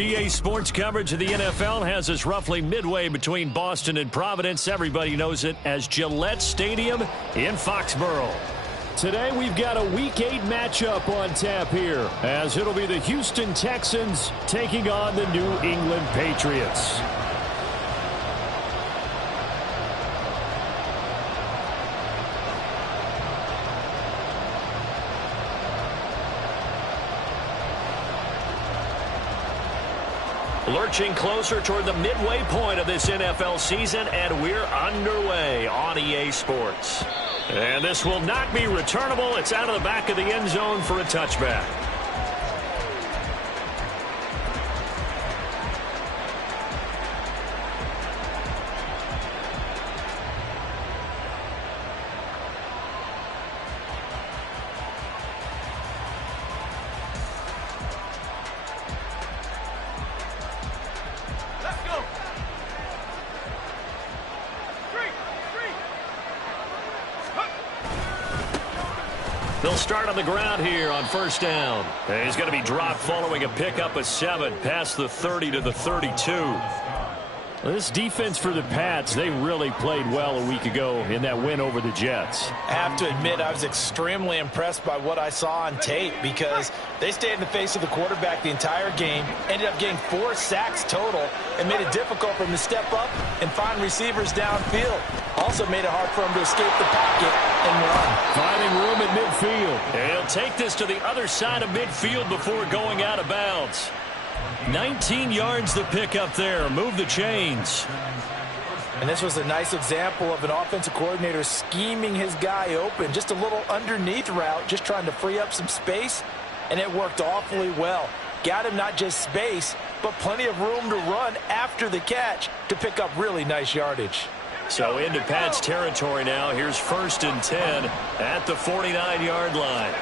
EA Sports coverage of the NFL has us roughly midway between Boston and Providence. Everybody knows it as Gillette Stadium in Foxborough. Today we've got a Week 8 matchup on tap here, as it'll be the Houston Texans taking on the New England Patriots. Lurching closer toward the midway point of this NFL season, and we're underway on EA Sports. And this will not be returnable. It's out of the back of the end zone for a touchback. They'll start on the ground here on first down. And he's going to be dropped following a pickup of 7 past the 30 to the 32. This defense for the Pats, they really played well a week ago in that win over the Jets. I have to admit, I was extremely impressed by what I saw on tape because they stayed in the face of the quarterback the entire game, ended up getting 4 sacks total, and made it difficult for him to step up and find receivers downfield. Also made it hard for him to escape the pocket and run. Finding room at midfield. And he'll take this to the other side of midfield before going out of bounds. 19 yards to pick up there. Move the chains. And this was a nice example of an offensive coordinator scheming his guy open. Just a little underneath route, just trying to free up some space, and it worked awfully well. Got him not just space, but plenty of room to run after the catch to pick up really nice yardage. So into Pat's territory now. Here's 1st and 10 at the 49-yard line.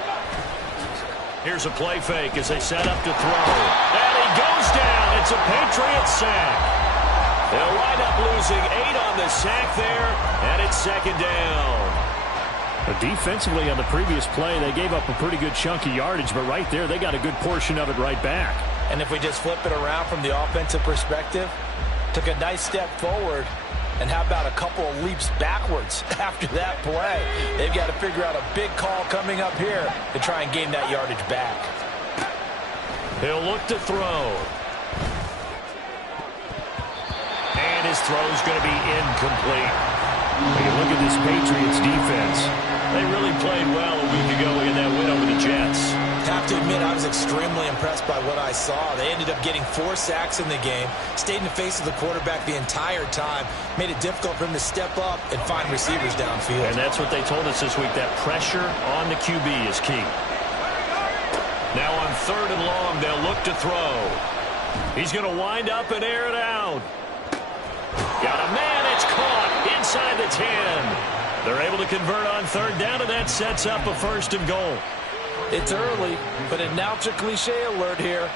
Here's a play fake as they set up to throw. And he goes down. It's a Patriots sack. They'll wind up losing 8 on the sack there, and it's 2nd down. Defensively on the previous play, they gave up a pretty good chunk of yardage, but right there they got a good portion of it right back. And if we just flip it around from the offensive perspective, took a nice step forward, and how about a couple of leaps backwards after that play? They've got to figure out a big call coming up here to try and gain that yardage back. He'll look to throw. And his throw's going to be incomplete. When you look at this Patriots defense, they really played well a week ago in that win over the Jets. I have to admit, I was extremely impressed by what I saw. They ended up getting 4 sacks in the game, stayed in the face of the quarterback the entire time, made it difficult for him to step up and find receivers downfield. And that's what they told us this week, that pressure on the QB is key. Now on 3rd and long, they'll look to throw. He's going to wind up and air it out. Got a man, it's caught inside the 10. They're able to convert on 3rd down, and that sets up a 1st and goal. It's early, but announcer cliche alert here.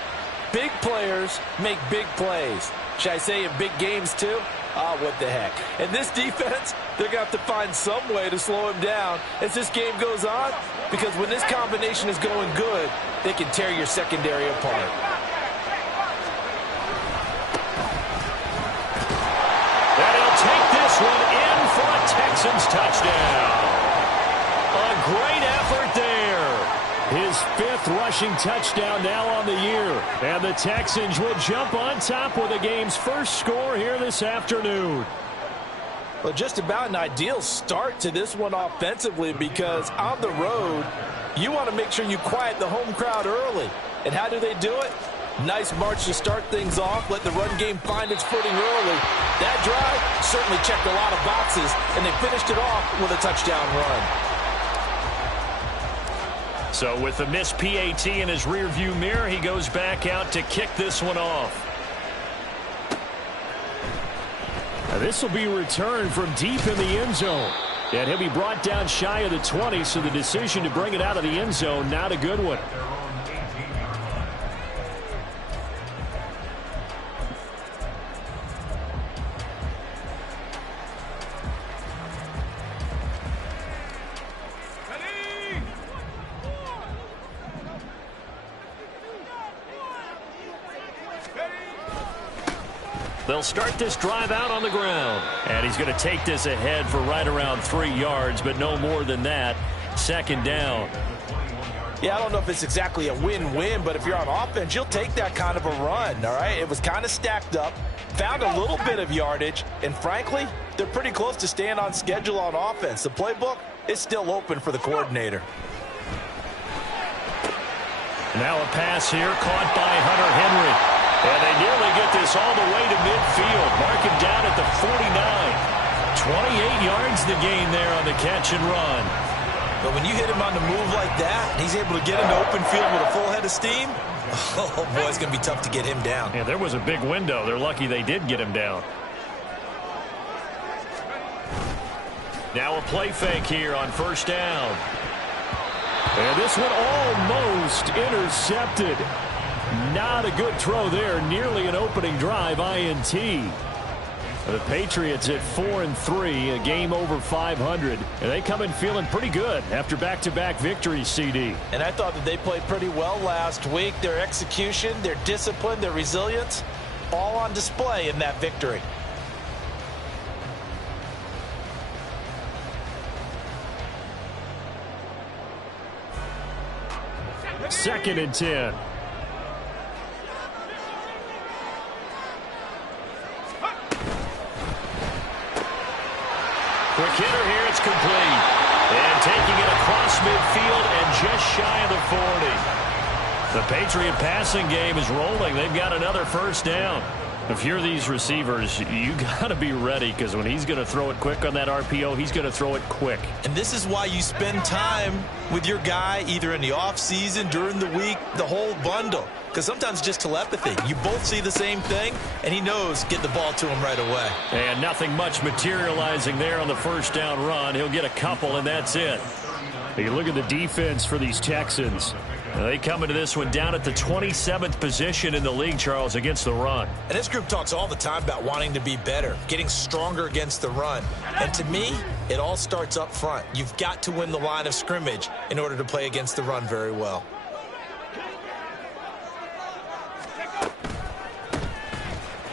Big players make big plays. Should I say in big games too? Ah, what the heck. And this defense, they're going to have to find some way to slow him down as this game goes on, because when this combination is going good, they can tear your secondary apart. And he'll take this one in for a Texans touchdown. A great effort there. His 5th rushing touchdown now on the year. And the Texans will jump on top with the game's first score here this afternoon. Well, just about an ideal start to this one offensively, because on the road, you want to make sure you quiet the home crowd early. And how do they do it? Nice march to start things off. Let the run game find its footing early. That drive certainly checked a lot of boxes, and they finished it off with a touchdown run. So with the missed PAT in his rearview mirror, he goes back out to kick this one off. Now this will be returned from deep in the end zone. And he'll be brought down shy of the 20, so the decision to bring it out of the end zone, not a good one. Ready? They'll start this drive out on the ground. And he's going to take this ahead for right around 3 yards, but no more than that. Second down. Yeah, I don't know if it's exactly a win-win, but if you're on offense, you'll take that kind of a run, all right? It was kind of stacked up, found a little bit of yardage, and frankly, they're pretty close to staying on schedule on offense. The playbook is still open for the coordinator. Now a pass here caught by Hunter Henry. And they nearly get this all the way to midfield. Mark him down at the 49. 28 yards the gain there on the catch and run. But when you hit him on the move like that, he's able to get into open field with a full head of steam, oh, boy, it's going to be tough to get him down. Yeah, there was a big window. They're lucky they did get him down. Now a play fake here on first down. And this one almost intercepted. Not a good throw there. Nearly an opening drive, INT. The Patriots at 4-3, a game over 500. And they come in feeling pretty good after back-to-back victories, CD. And I thought that they played pretty well last week. Their execution, their discipline, their resilience, all on display in that victory. Second and 10. Quick hitter here, it's complete. And taking it across midfield and just shy of the 40. The Patriot passing game is rolling. They've got another first down. If you're these receivers, you got to be ready, because when he's going to throw it quick on that RPO, he's going to throw it quick. And this is why you spend time with your guy either in the offseason, during the week, the whole bundle. Because sometimes just telepathy. You both see the same thing, and he knows get the ball to him right away. And nothing much materializing there on the first down run. He'll get a couple, and that's it. You look at the defense for these Texans. They come into this one down at the 27th position in the league, Charles, against the run. And this group talks all the time about wanting to be better, getting stronger against the run. And to me, it all starts up front. You've got to win the line of scrimmage in order to play against the run very well.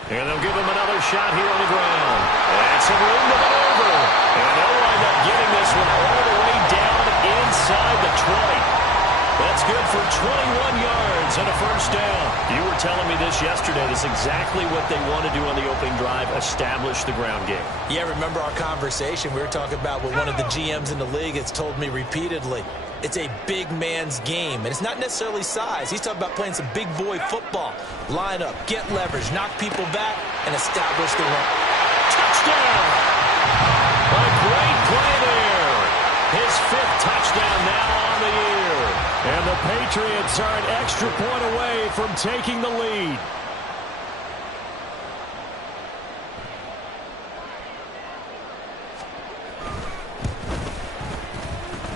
And they'll give him another shot here on the ground. And some room to maneuver. And they'll wind up getting this one all the way down inside the 20. That's good for 21 yards and a first down. You were telling me this yesterday. This is exactly what they want to do on the opening drive, establish the ground game. Yeah, remember our conversation? We were talking about what one of the GMs in the league has told me repeatedly. It's a big man's game, and it's not necessarily size. He's talking about playing some big boy football. Line up, get leverage, knock people back, and establish the run. Touchdown! A great play there. His 5th touchdown now on the year. And the Patriots are an extra point away from taking the lead.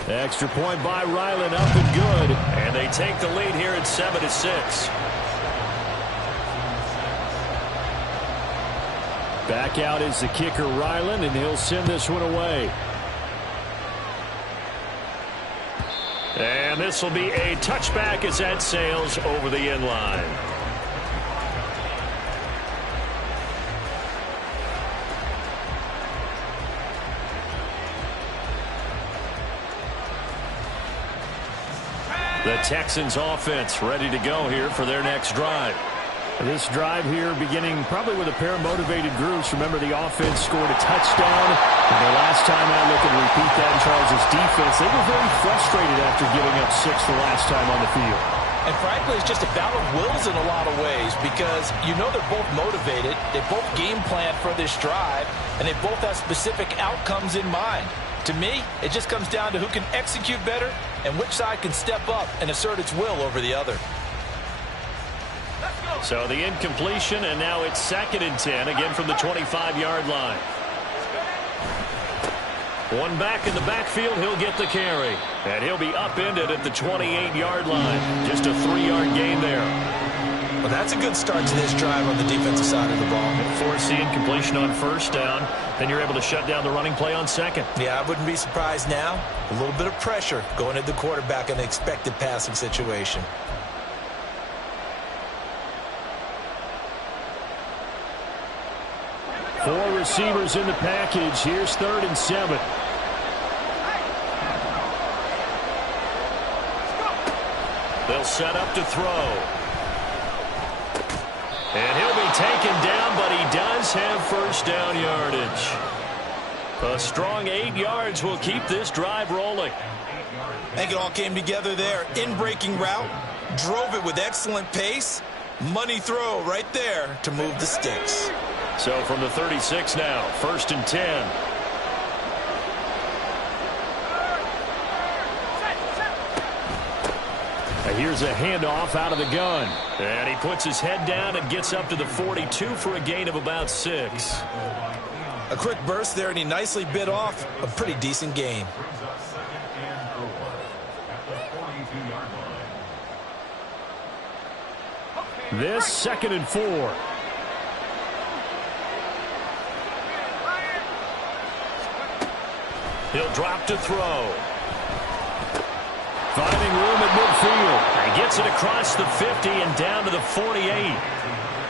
Extra point by Ryland, up and good. And they take the lead here at 7-6. Back out is the kicker, Ryland, and he'll send this one away. And this will be a touchback as that sails over the end line. The Texans offense ready to go here for their next drive. This drive here beginning probably with a pair of motivated groups. Remember, the offense scored a touchdown. And the last time I look and repeat that in Charles' defense, they were very frustrated after giving up 6 the last time on the field. And frankly, it's just a battle of wills in a lot of ways, because you know they're both motivated. They both game plan for this drive, and they both have specific outcomes in mind. To me, it just comes down to who can execute better and which side can step up and assert its will over the other. So the incompletion, and now it's 2nd and 10, again from the 25-yard line. One back in the backfield, he'll get the carry. And he'll be upended at the 28-yard line. Just a 3-yard gain there. Well, that's a good start to this drive on the defensive side of the ball. Force the incompletion on first down. Then you're able to shut down the running play on second. Yeah, I wouldn't be surprised now. A little bit of pressure going at the quarterback in an expected passing situation. receivers in the package. Here's 3rd and 7. They'll set up to throw. And he'll be taken down, but he does have first down yardage. A strong 8 yards will keep this drive rolling. I think it all came together there. In-breaking route, drove it with excellent pace. Money throw right there to move the sticks. So from the 36 now, 1st and 10. Here's a handoff out of the gun. And he puts his head down and gets up to the 42 for a gain of about 6. A quick burst there, and he nicely bit off a pretty decent gain. This 2nd and 4. He'll drop to throw. Finding room at midfield. He gets it across the 50 and down to the 48.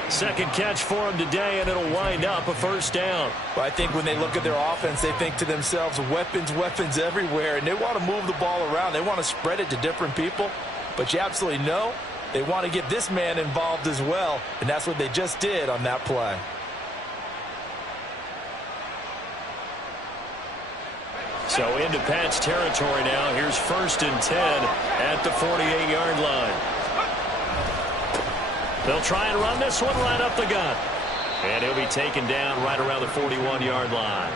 Second catch for him today, and it'll wind up a first down. Well, I think when they look at their offense, they think to themselves, weapons, weapons everywhere, and they want to move the ball around. They want to spread it to different people, but you absolutely know they want to get this man involved as well, and that's what they just did on that play. So into Pat's territory now. Here's 1st and 10 at the 48-yard line. They'll try and run this one right up the gut. And he'll be taken down right around the 41-yard line.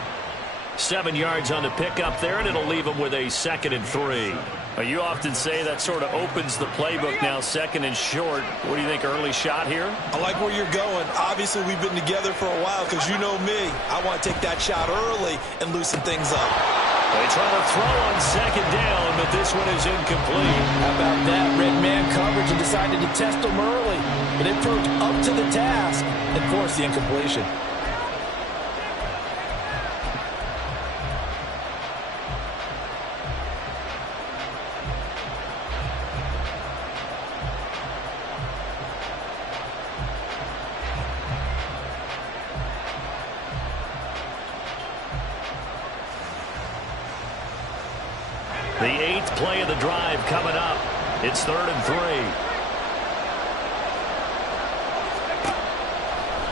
7 yards on the pickup there, and it'll leave him with a 2nd and 3. You often say that sort of opens the playbook now, 2nd and short. What do you think, early shot here? I like where you're going. Obviously, we've been together for a while because you know me. I want to take that shot early and loosen things up. They try to throw on 2nd down, but this one is incomplete. How about that? Red man coverage and decided to test them early. But they proved up to the task and forced the incompletion. The 8th play of the drive coming up. It's 3rd and 3.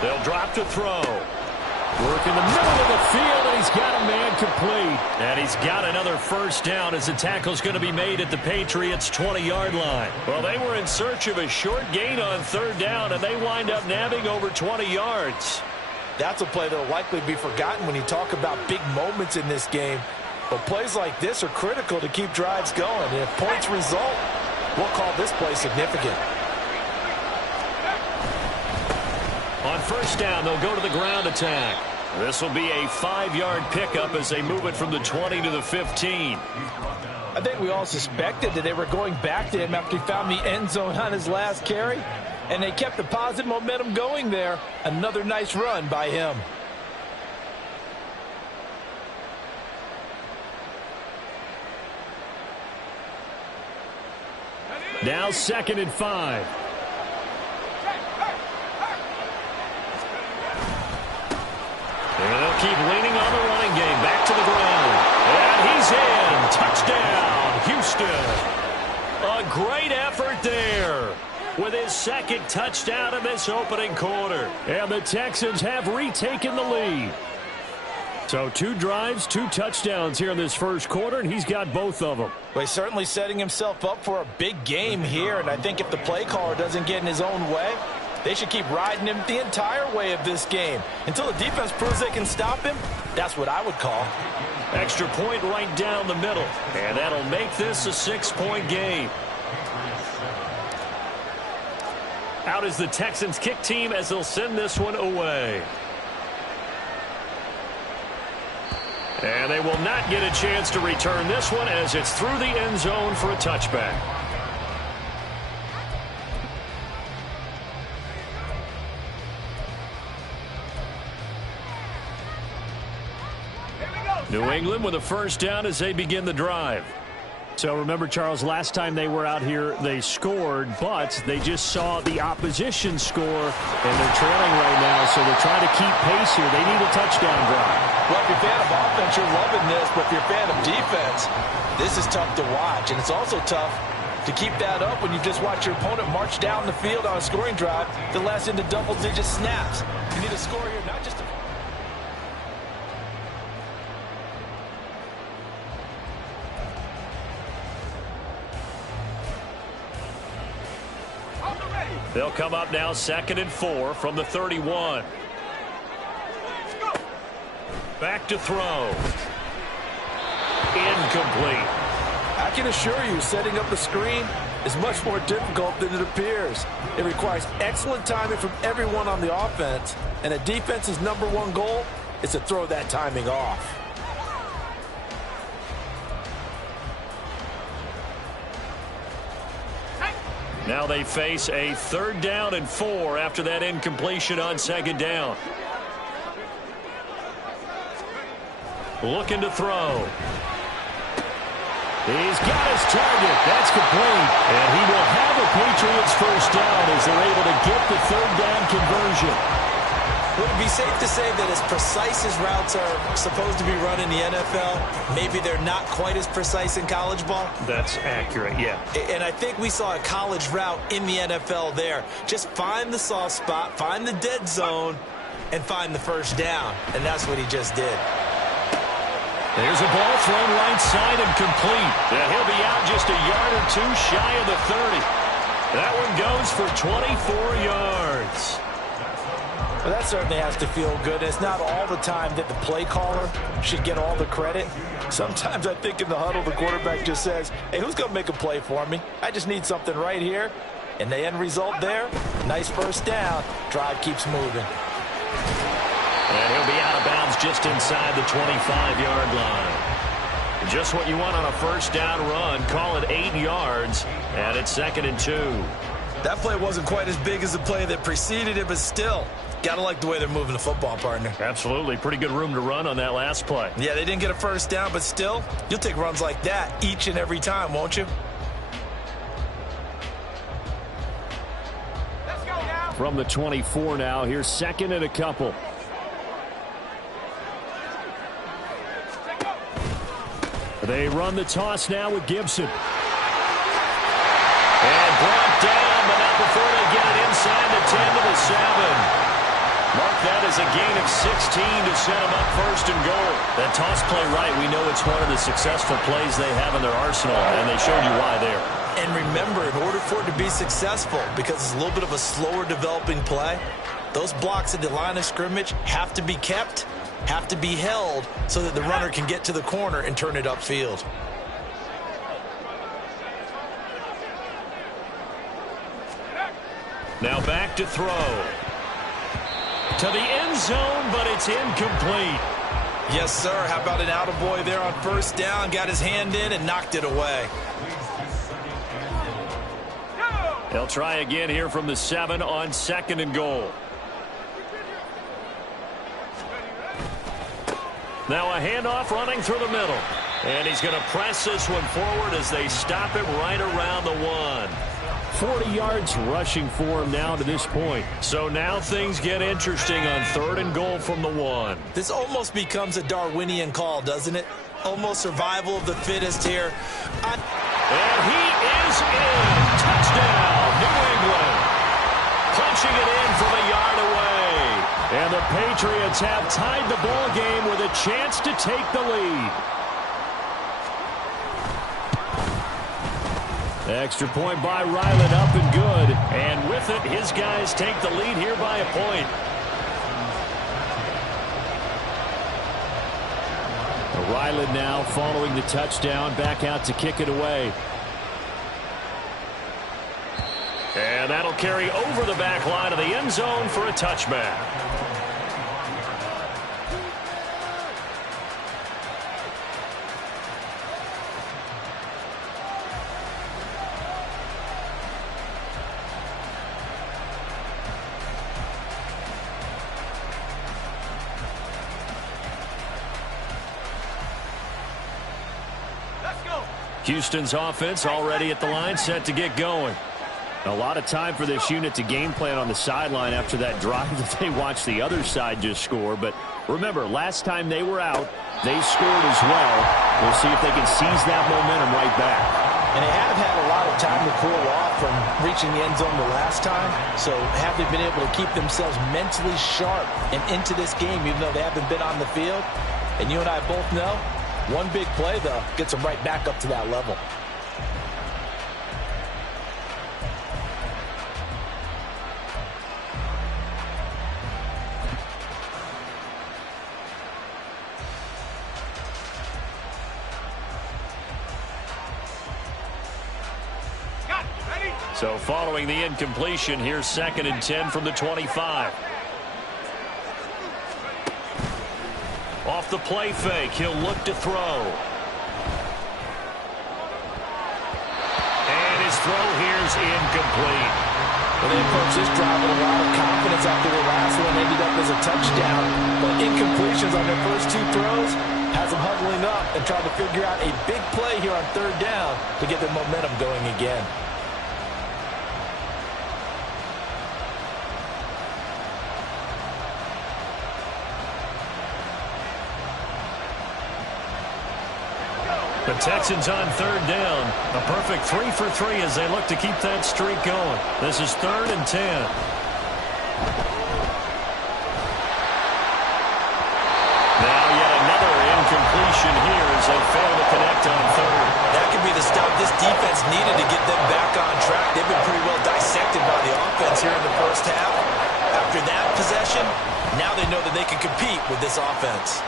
They'll drop to throw. Work in the middle of the field, and he's got a man complete. And he's got another first down as the tackle's going to be made at the Patriots' 20-yard line. Well, they were in search of a short gain on 3rd down, and they wind up nabbing over 20 yards. That's a play that will likely be forgotten when you talk about big moments in this game. But plays like this are critical to keep drives going. And if points result, we'll call this play significant. On 1st down, they'll go to the ground attack. This will be a 5-yard pickup as they move it from the 20 to the 15. I think we all suspected that they were going back to him after he found the end zone on his last carry. And they kept the positive momentum going there. Another nice run by him. Now 2nd and 5. And they'll keep leaning on the running game. Back to the ground. And he's in. Touchdown, Houston. A great effort there with his 2nd touchdown in this opening quarter. And the Texans have retaken the lead. So 2 drives, 2 touchdowns here in this first quarter, and he's got both of them. Well, he's certainly setting himself up for a big game here, and I think if the play caller doesn't get in his own way, they should keep riding him the entire way of this game. Until the defense proves they can stop him, that's what I would call. Extra point right down the middle, and that'll make this a 6-point game. Out is the Texans kick team as they'll send this one away. And they will not get a chance to return this one as it's through the end zone for a touchback. New England with a first down as they begin the drive. So remember, Charles, last time they were out here, they scored, but they just saw the opposition score, and they're trailing right now, so they're trying to keep pace here. They need a touchdown drive. Well, if you're a fan of offense, you're loving this, but if you're a fan of defense, this is tough to watch, and it's also tough to keep that up when you just watch your opponent march down the field on a scoring drive that lasts into double-digit snaps. You need a score here, not just a... They'll come up now 2nd and 4 from the 31. Back to throw. Incomplete. I can assure you, setting up the screen is much more difficult than it appears. It requires excellent timing from everyone on the offense, and a defense's #1 goal is to throw that timing off. Now they face a 3rd down and 4 after that incompletion on 2nd down. Looking to throw. He's got his target. That's complete. And he will have a Patriots 1st down as they're able to get the 3rd down conversion. Would it be safe to say that as precise as routes are supposed to be run in the NFL, maybe they're not quite as precise in college ball? That's accurate, yeah. And I think we saw a college route in the NFL there. Just find the soft spot, find the dead zone, and find the 1st down. And that's what he just did. There's a ball thrown right side and complete. And he'll be out just a yard or 2 shy of the 30. That one goes for 24 yards. Well, that certainly has to feel good. It's not all the time that the play caller should get all the credit. Sometimes I think in the huddle, the quarterback just says, hey, who's going to make a play for me? I just need something right here. And the end result there, nice 1st down. Drive keeps moving. And he'll be out of bounds just inside the 25-yard line. Just what you want on a 1st down run. Call it 8 yards, and it's 2nd and 2. That play wasn't quite as big as the play that preceded it, but still, got to like the way they're moving the football, partner. Absolutely. Pretty good room to run on that last play. Yeah, they didn't get a 1st down, but still, you'll take runs like that each and every time, won't you? Let's go now. From the 24 now, here's 2nd and a couple. They run the toss now with Gibson. And brought down, but not before they get it inside the 10 to the 7. Mark that as a gain of 16 to set them up 1st and goal. That toss play right, we know it's one of the successful plays they have in their arsenal, and they showed you why there. And remember, in order for it to be successful, because it's a little bit of a slower developing play, those blocks at the line of scrimmage have to be kept, have to be held, so that the runner can get to the corner and turn it upfield. Now back to throw. To the end zone, but it's incomplete. Yes, sir. How about an attaboy there on 1st down? Got his hand in and knocked it away. They'll try again here from the 7 on 2nd and goal. Now a handoff running through the middle. And he's going to press this one forward as they stop him right around the 1. 40 yards rushing for him now to this point. So now things get interesting on 3rd and goal from the 1. This almost becomes a Darwinian call, doesn't it? Almost survival of the fittest here. And he is in. Touchdown, New England. Punching it in from a yard away. And the Patriots have tied the ball game with a chance to take the lead. Extra point by Ryland, up and good. And with it, his guys take the lead here by a point. Ryland now following the touchdown, back out to kick it away. And that'll carry over the back line of the end zone for a touchback. Houston's offense already at the line, set to get going. A lot of time for this unit to game plan on the sideline after that drive that they watched the other side just score. But remember, last time they were out, they scored as well. We'll see if they can seize that momentum right back. And they have had a lot of time to cool off from reaching the end zone the last time. So have they been able to keep themselves mentally sharp and into this game, even though they haven't been on the field? And you and I both know, one big play, though, gets them right back up to that level. So following the incompletion, here's 2nd and 10 from the 25. Off the play fake, he'll look to throw. And his throw here's incomplete. Well, they approached this drive with a lot of confidence after their last one ended up as a touchdown. But incompletions on their first 2 throws has them huddling up and trying to figure out a big play here on 3rd down to get their momentum going again. The Texans on 3rd down. A perfect 3 for 3 as they look to keep that streak going. This is 3rd and 10. Now yet another incompletion here as they fail to connect on 3rd. That could be the stop this defense needed to get them back on track. They've been pretty well dissected by the offense here in the first half. After that possession, now they know that they can compete with this offense.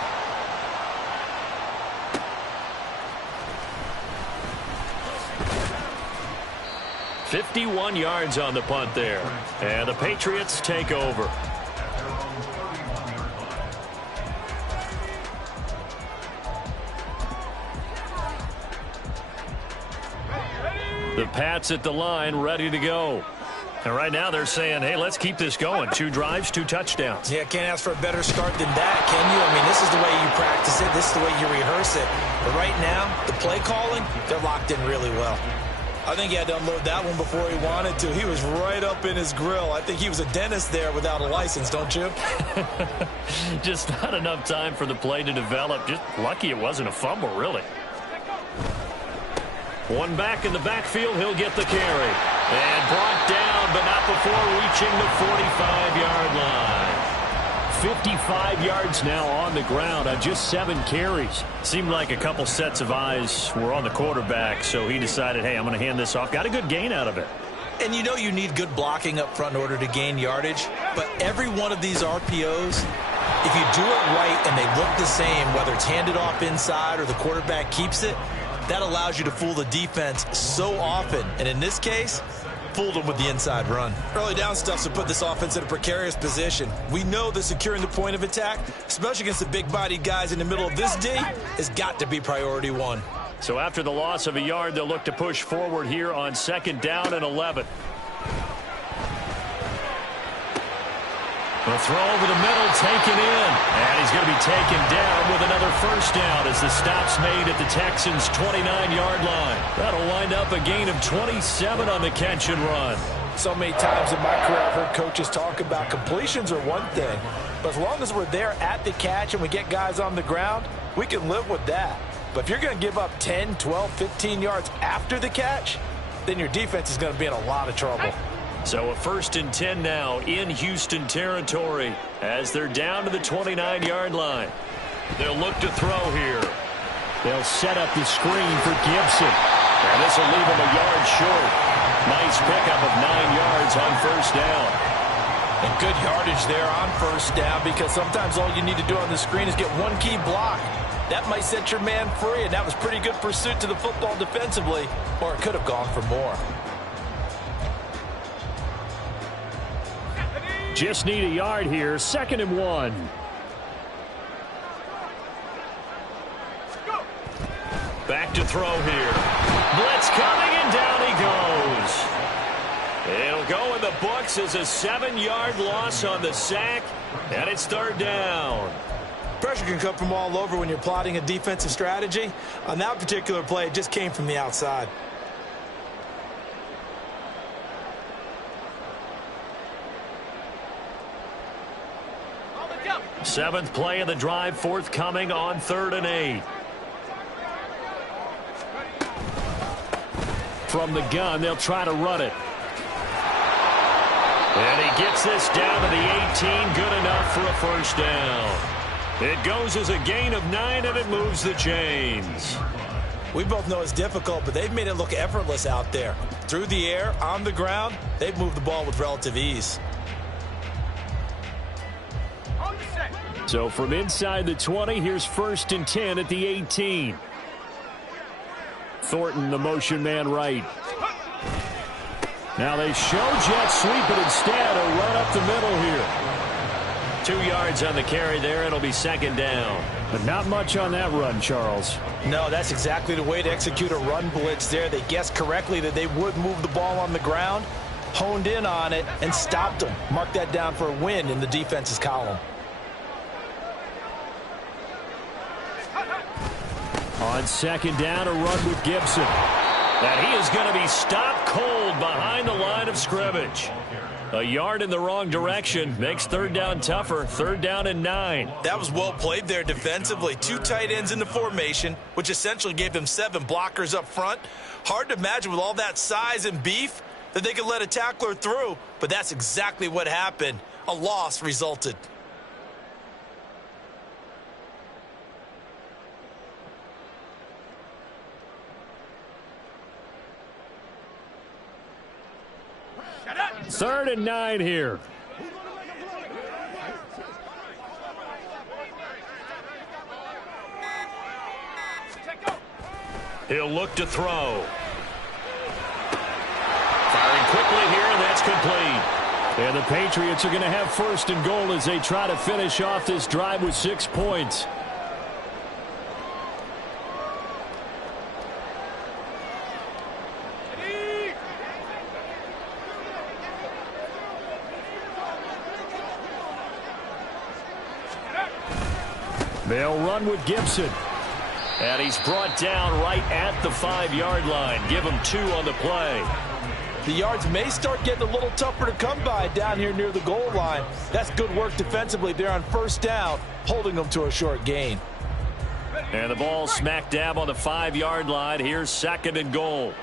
51 yards on the punt there. And the Patriots take over. The Pats at the line, ready to go. And right now they're saying, hey, let's keep this going. 2 drives, 2 touchdowns. Yeah, can't ask for a better start than that, can you? I mean, this is the way you practice it. This is the way you rehearse it. But right now, the play calling, they're locked in really well. I think he had to unload that one before he wanted to. He was right up in his grill. I think he was a dentist there without a license, don't you? Just not enough time for the play to develop. Just lucky it wasn't a fumble, really. One back in the backfield, he'll get the carry. And brought down, but not before reaching the 45-yard line. 55 yards now on the ground on just 7 carries. Seemed like a couple sets of eyes were on the quarterback, so he decided, hey, I'm going to hand this off. Got a good gain out of it. And you know you need good blocking up front in order to gain yardage, but every one of these RPOs, if you do it right and they look the same, whether it's handed off inside or the quarterback keeps it, that allows you to fool the defense so often. And in this case, fooled them with the inside run. Early down stuffs to put this offense in a precarious position. We know that securing the point of attack, especially against the big-bodied guys in the middle of this D, has got to be priority 1. So after the loss of a yard, they'll look to push forward here on 2nd down and 11. The throw over the middle, taken in. And he's going to be taken down with another first down as the stop's made at the Texans' 29-yard line. That'll wind up a gain of 27 on the catch and run. So many times in my career I've heard coaches talk about completions are one thing, but as long as we're there at the catch and we get guys on the ground, we can live with that. But if you're going to give up 10, 12, 15 yards after the catch, then your defense is going to be in a lot of trouble. So a 1st and 10 now in Houston territory as they're down to the 29-yard line. They'll look to throw here. They'll set up the screen for Gibson. And this will leave him a yard short. Nice pickup of 9 yards on 1st down. And good yardage there on 1st down because sometimes all you need to do on the screen is get one key block. That might set your man free, and that was pretty good pursuit to the football defensively, or it could have gone for more. Just need a yard here. 2nd and 1. Back to throw here. Blitz coming, and down he goes. It'll go in the books as a 7-yard loss on the sack, and it's 3rd down. Pressure can come from all over when you're plotting a defensive strategy. On that particular play, it just came from the outside. Seventh play of the drive, forthcoming on 3rd and 8. From the gun, they'll try to run it. And he gets this down to the 18, good enough for a first down. It goes as a gain of 9, and it moves the chains. We both know it's difficult, but they've made it look effortless out there. Through the air, on the ground, they've moved the ball with relative ease. So from inside the 20, here's 1st and 10 at the 18. Thornton, the motion man right. Now they show jet sweep, but instead a run up the middle here. 2 yards on the carry there. It'll be 2nd down. But not much on that run, Charles. No, that's exactly the way to execute a run blitz there. They guessed correctly that they would move the ball on the ground, honed in on it, and stopped them. Mark that down for a win in the defense's column. On 2nd down, a run with Gibson. And he is going to be stopped cold behind the line of scrimmage. A yard in the wrong direction makes 3rd down tougher. 3rd down and 9. That was well played there defensively. 2 tight ends in the formation, which essentially gave them 7 blockers up front. Hard to imagine with all that size and beef that they could let a tackler through, but that's exactly what happened. A loss resulted. Third and 9 here. He'll look to throw. Firing quickly here, and that's complete. And the Patriots are going to have 1st and goal as they try to finish off this drive with 6 points. They'll run with Gibson. And he's brought down right at the 5-yard line. Give him 2 on the play. The yards may start getting a little tougher to come by down here near the goal line. That's good work defensively there on 1st down, holding them to a short gain. And the ball smack dab on the 5-yard line. Here's 2nd and goal.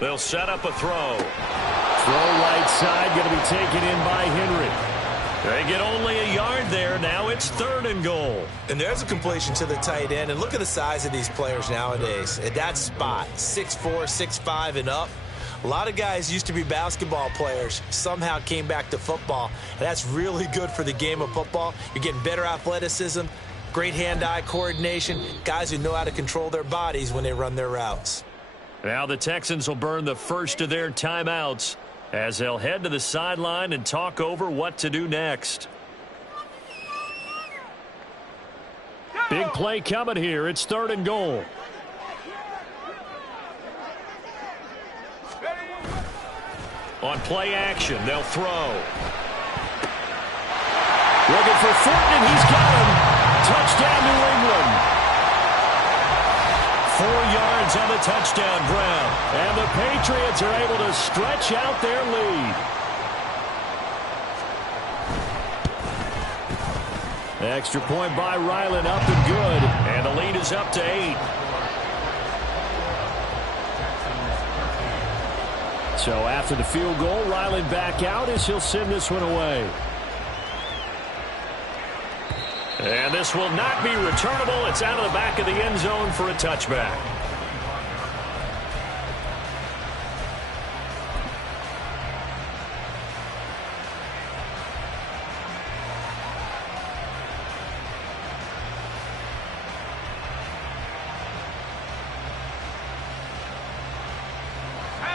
They'll set up a throw. Throw right side, going to be taken in by Henry. They get only a yard there. Now it's 3rd and goal. And there's a completion to the tight end. And look at the size of these players nowadays. At that spot, 6'4", 6'5", and up. A lot of guys used to be basketball players, somehow came back to football. And that's really good for the game of football. You're getting better athleticism, great hand-eye coordination, guys who know how to control their bodies when they run their routes. Now the Texans will burn the first of their timeouts as they'll head to the sideline and talk over what to do next. Big play coming here. It's 3rd and goal. On play action, they'll throw. Looking for Thornton, and he's got him. Touchdown, New England. 4 yards on the touchdown ground. And the Patriots are able to stretch out their lead. Extra point by Ryland, up and good. And the lead is up to 8. So after the field goal, Ryland back out as he'll send this one away. And this will not be returnable. It's out of the back of the end zone for a touchback.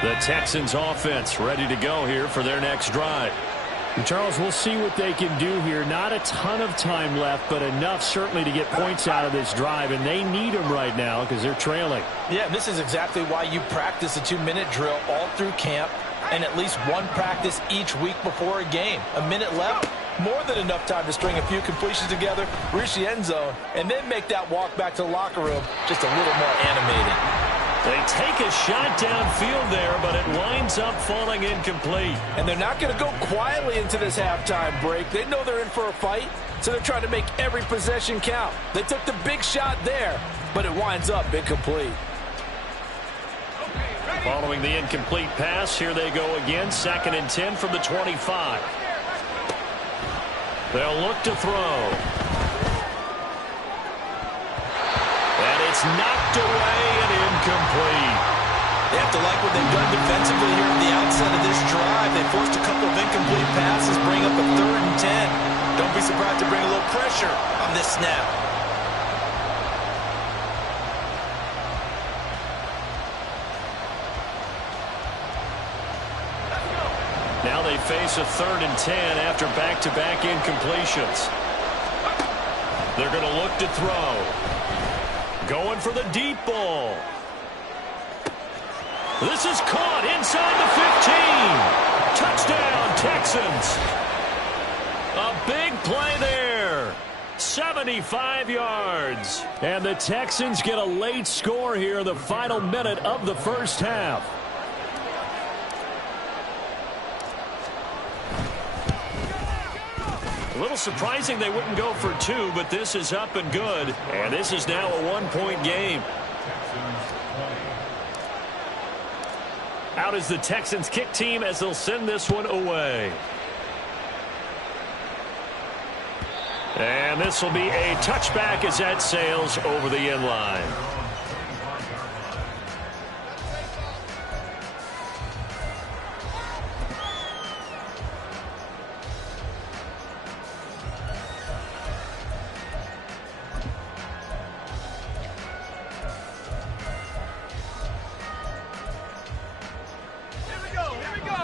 The Texans offense ready to go here for their next drive. And Charles, we'll see what they can do here. Not a ton of time left, but enough certainly to get points out of this drive, and they need them right now because they're trailing. Yeah, this is exactly why you practice a 2-minute drill all through camp. and at least one practice each week before a game. A minute left, more than enough time to string a few completions together, reach the end zone, and then make that walk back to the locker room just a little more animated. They take a shot downfield there, but it winds up falling incomplete. And they're not going to go quietly into this halftime break. They know they're in for a fight, so they're trying to make every possession count. They took the big shot there, but it winds up incomplete. Following the incomplete pass, here they go again. 2nd and 10 from the 25. They'll look to throw. And it's knocked away and incomplete. They have to like what they've done defensively here at the outset of this drive. They forced a couple of incomplete passes, bring up a 3rd and 10. Don't be surprised to bring a little pressure on this snap. Now they face a 3rd and 10 after back-to-back incompletions. They're going to look to throw. Going for the deep ball. This is caught inside the 15. Touchdown, Texans. A big play there. 75 yards. And the Texans get a late score here in the final minute of the first half. A little surprising they wouldn't go for 2, but this is up and good. And this is now a 1-point game. Out is the Texans kick team as they'll send this one away. And this will be a touchback as that sails over the end line.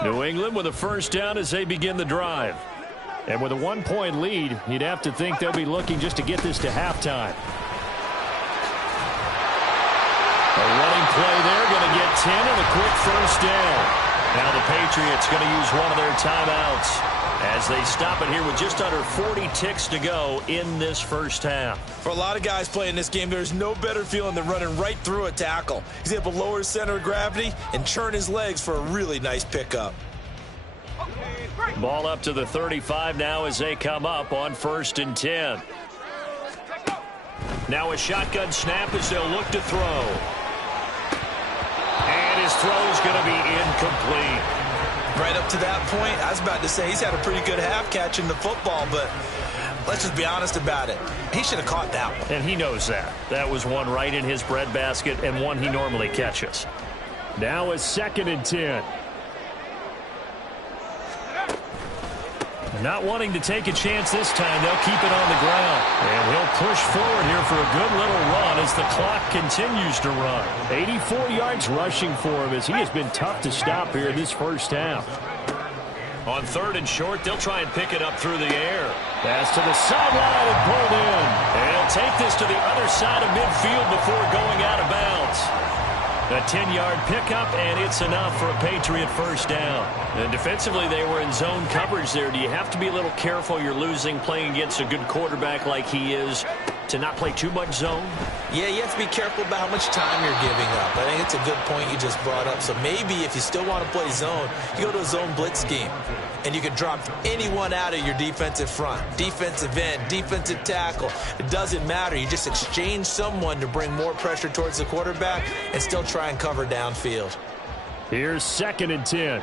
New England with a first down as they begin the drive. And with a 1-point lead, you'd have to think they'll be looking just to get this to halftime. A running play there, going to get 10 and a quick first down. Now the Patriots going to use one of their timeouts as they stop it here with just under 40 ticks to go in this first half. For a lot of guys playing this game, there's no better feeling than running right through a tackle. He's able to lower his center of gravity and churn his legs for a really nice pickup. Ball up to the 35 now as they come up on 1st and 10. Now a shotgun snap as they'll look to throw. And his throw is going to be incomplete. Right up to that point, I was about to say he's had a pretty good half catching the football, but let's just be honest about it. He should have caught that one. And he knows that. That was one right in his breadbasket and one he normally catches. Now a 2nd and 10. Not wanting to take a chance this time, they'll keep it on the ground. And he'll push forward here for a good little run as the clock continues to run. 84 yards rushing for him as he has been tough to stop here in this first half. On 3rd and short, they'll try and pick it up through the air. Pass to the sideline and pulled in. And he'll take this to the other side of midfield before going out of bounds. A 10-yard pickup, and it's enough for a Patriot first down. And defensively, they were in zone coverage there. Do you have to be a little careful you're losing playing against a good quarterback like he is to not play too much zone? Yeah, you have to be careful about how much time you're giving up. I think it's a good point you just brought up. So maybe if you still want to play zone, you go to a zone blitz scheme. And you can drop anyone out of your defensive front. Defensive end, defensive tackle. It doesn't matter. You just exchange someone to bring more pressure towards the quarterback and still try and cover downfield. Here's 2nd and 10.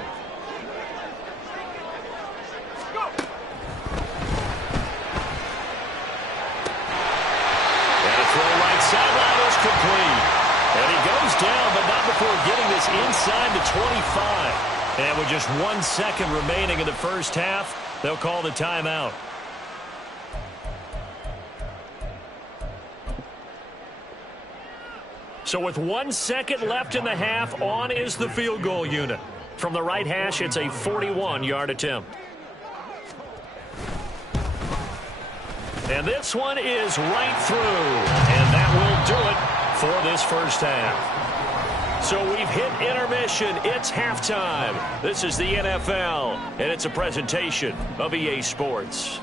Sideline is complete. And he goes down, but not before getting this inside the 25. And with just 1 second remaining in the first half, they'll call the timeout. So with 1 second left in the half, on is the field goal unit. From the right hash, it's a 41-yard attempt. And this one is right through. And that will do it for this first half. So we've hit intermission. It's halftime. This is the NFL, and it's a presentation of EA Sports.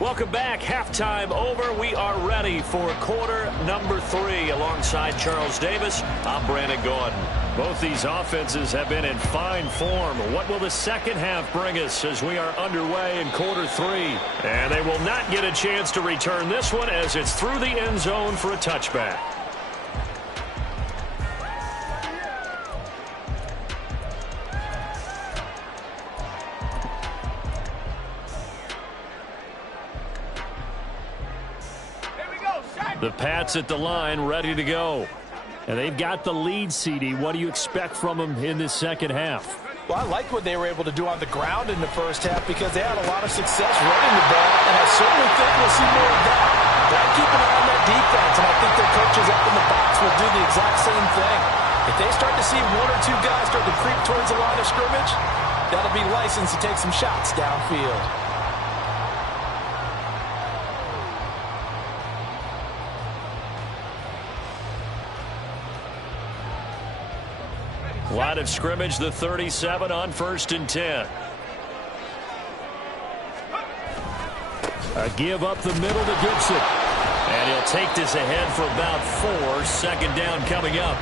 Welcome back. Halftime over. We are ready for quarter number 3. Alongside Charles Davis, I'm Brandon Gordon. Both these offenses have been in fine form. What will the second half bring us as we are underway in quarter 3? And they will not get a chance to return this one as it's through the end zone for a touchback. The Pats at the line, ready to go. And they've got the lead, CD. What do you expect from them in this second half? Well, I like what they were able to do on the ground in the first half because they had a lot of success running the ball, and I certainly think we'll see more of that. Got to keep an eye on that defense, and I think their coaches up in the box will do the exact same thing. If they start to see 1 or 2 guys start to creep towards the line of scrimmage, that'll be licensed to take some shots downfield. Line of scrimmage, the 37 on 1st and 10. A give up the middle to Gibson. And he'll take this ahead for about 4. Second down coming up.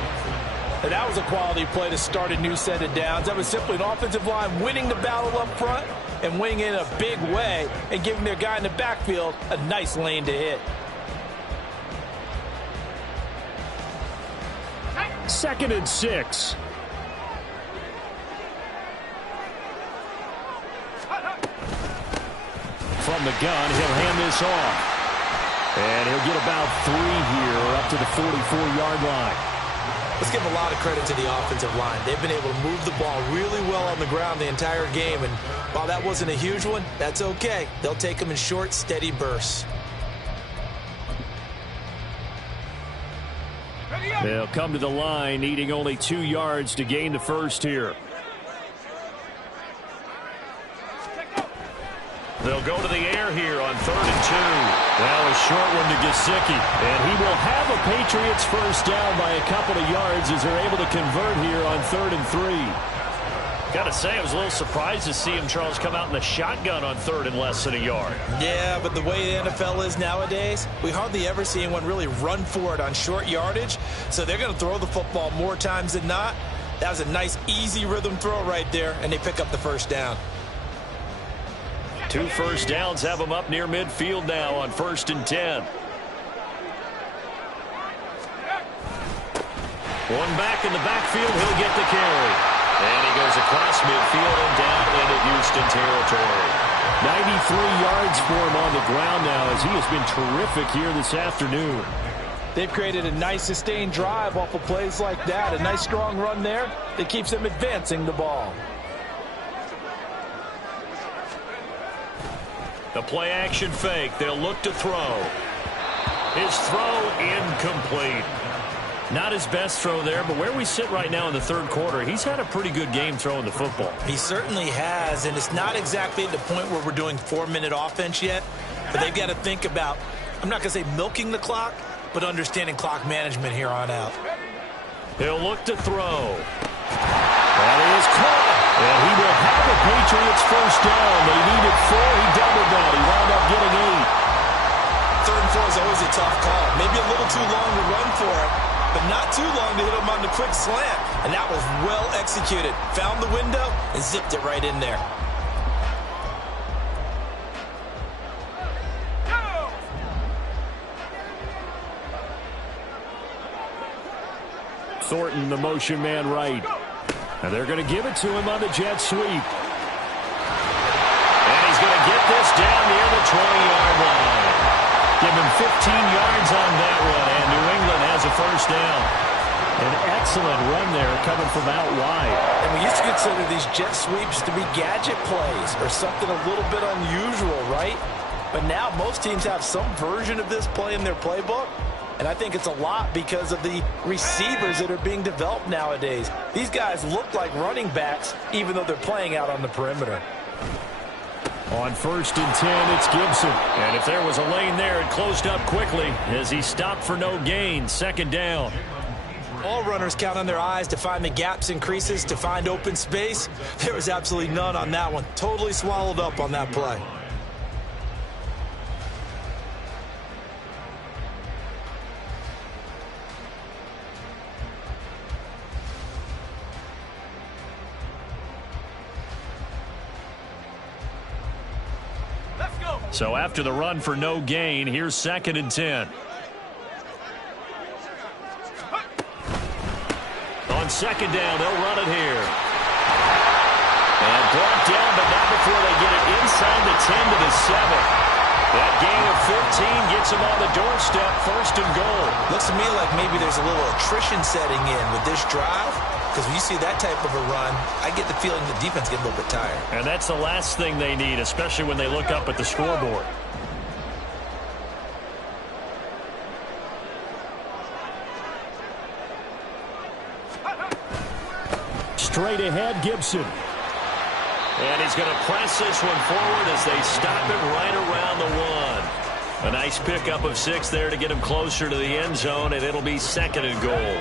And that was a quality play to start a new set of downs. That was simply an offensive line winning the battle up front and winning in a big way and giving their guy in the backfield a nice lane to hit. 2nd and 6. From the gun, he'll hand this off. And he'll get about 3 here up to the 44-yard line. Let's give a lot of credit to the offensive line. They've been able to move the ball really well on the ground the entire game. And while that wasn't a huge one, that's okay. They'll take them in short, steady bursts. They'll come to the line, needing only 2 yards to gain the first here. They'll go to the air here on 3rd and 2. Now a short one to Gesicki. And he will have a Patriots first down by a couple of yards as they're able to convert here on 3rd and 3. Got to say, I was a little surprised to see him, Charles, come out in the shotgun on 3rd and less than a yard. Yeah, but the way the NFL is nowadays, we hardly ever see anyone really run for it on short yardage. So they're going to throw the football more times than not. That was a nice, easy rhythm throw right there, and they pick up the first down. 2 first downs have them up near midfield now on 1st and 10. One back in the backfield, he'll get the carry. And he goes across midfield and down into Houston territory. 93 yards for him on the ground now as he has been terrific here this afternoon. They've created a nice sustained drive off of plays like that. A nice strong run there that keeps them advancing the ball. The play action fake. They'll look to throw. His throw incomplete. Not his best throw there, but where we sit right now in the 3rd quarter, he's had a pretty good game throwing the football. He certainly has, and it's not exactly at the point where we're doing 4-minute offense yet, but they've got to think about, I'm not going to say milking the clock, but understanding clock management here on out. He'll look to throw. That is caught. And he will have the Patriots first down. They needed 4. He doubled that. He wound up getting 8. 3rd and 4 is always a tough call. Maybe a little too long to run for it, but not too long to hit him on the quick slant. And that was well executed. Found the window and zipped it right in there. Thornton, the motion man right. And they're going to give it to him on the jet sweep. And he's going to get this down near the 20-yard line. Give him 15 yards on that one, and New England has a first down. An excellent run there coming from out wide. And we used to consider these jet sweeps to be gadget plays or something a little bit unusual, right? But now most teams have some version of this play in their playbook. And I think it's a lot because of the receivers that are being developed nowadays. These guys look like running backs, even though they're playing out on the perimeter. On 1st and 10, it's Gibson. And if there was a lane there, it closed up quickly as he stopped for no gain. 2nd down. All runners count on their eyes to find the gaps and creases, to find open space. There was absolutely none on that one. Totally swallowed up on that play. So after the run for no gain, here's 2nd and 10. On 2nd down, they'll run it here. And brought down, but not before they get it inside the 10 to the 7. That gain of 15 gets them on the doorstep, 1st and goal. Looks to me like maybe there's a little attrition setting in with this drive. Because when you see that type of a run, I get the feeling the defense gets a little bit tired. And that's the last thing they need, especially when they look up at the scoreboard. Straight ahead, Gibson. And he's going to press this one forward as they stop it right around the 1. A nice pickup of 6 there to get him closer to the end zone, and it'll be 2nd and goal.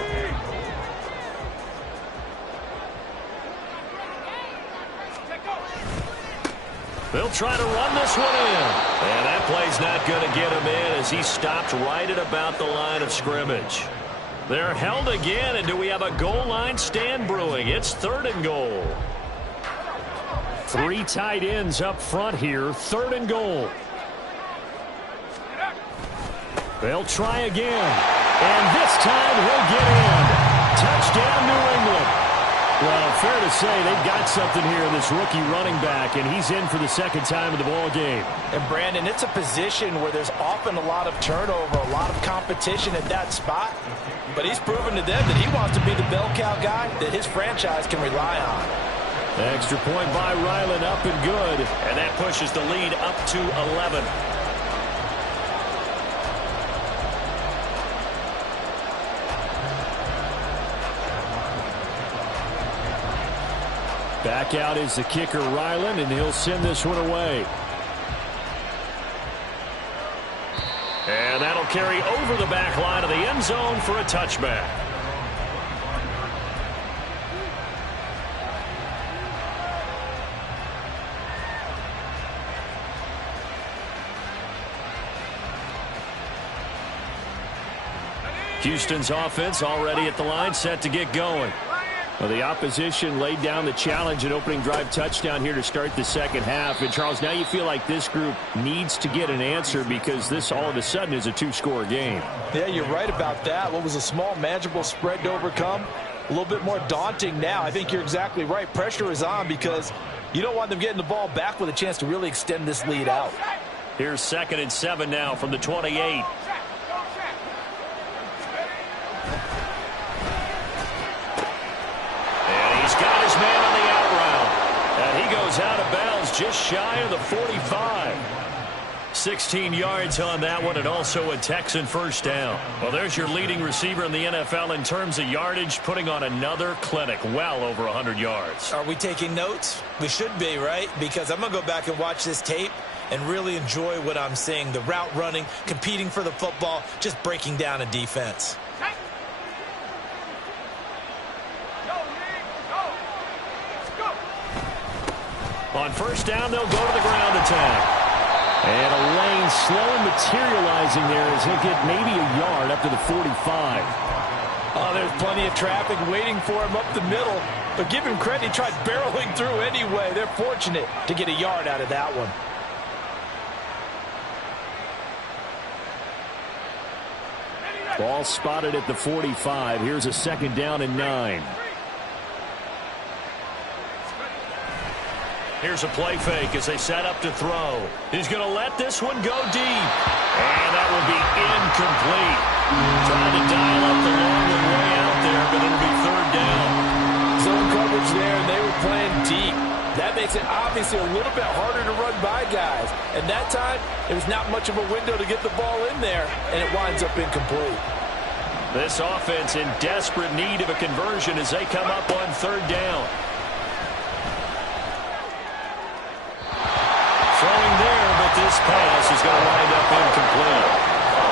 They'll try to run this one in. And that play's not going to get him in as he stopped right at about the line of scrimmage. They're held again, and do we have a goal line stand brewing? It's 3rd and goal. 3 tight ends up front here, 3rd and goal. They'll try again. And this time he'll get in. Touchdown, New England. Well, fair to say they've got something here in this rookie running back, and he's in for the 2nd time of the ball game. And, Brandon, it's a position where there's often a lot of turnover, a lot of competition at that spot. But he's proven to them that he wants to be the bell cow guy that his franchise can rely on. Extra point by Ryland, up and good. And that pushes the lead up to 11. Back out is the kicker, Ryland, and he'll send this one away. And that'll carry over the back line of the end zone for a touchback. Houston's offense already at the line, set to get going. Well, the opposition laid down the challenge, an opening drive touchdown here to start the 2nd half. And, Charles, now you feel like this group needs to get an answer because this all of a sudden is a 2-score game. Yeah, you're right about that. What was a small, manageable spread to overcome, a little bit more daunting now. I think you're exactly right. Pressure is on because you don't want them getting the ball back with a chance to really extend this lead out. Here's 2nd and 7 now from the 28. Got his man on the out route. And he goes out of bounds just shy of the 45. 16 yards on that one, and also a Texan 1st down. Well, there's your leading receiver in the NFL in terms of yardage, putting on another clinic, well over 100 yards. Are we taking notes? We should be, right? Because I'm going to go back and watch this tape and really enjoy what I'm seeing. The route running, competing for the football, just breaking down a defense. On 1st down, they'll go to the ground attack. And a lane slow materializing there as he'll get maybe a yard up to the 45. Oh, there's plenty of traffic waiting for him up the middle. But give him credit, he tried barreling through anyway. They're fortunate to get a yard out of that one. Ball spotted at the 45. Here's a 2nd down and 9. Here's a play fake as they set up to throw. He's going to let this one go deep. And that will be incomplete. Trying to dial up the long one way out there, but it'll be 3rd down. Zone coverage there, and they were playing deep. That makes it obviously a little bit harder to run by guys. And that time, there's not much of a window to get the ball in there, and it winds up incomplete. This offense in desperate need of a conversion as they come up on 3rd down. From going to wind up incomplete.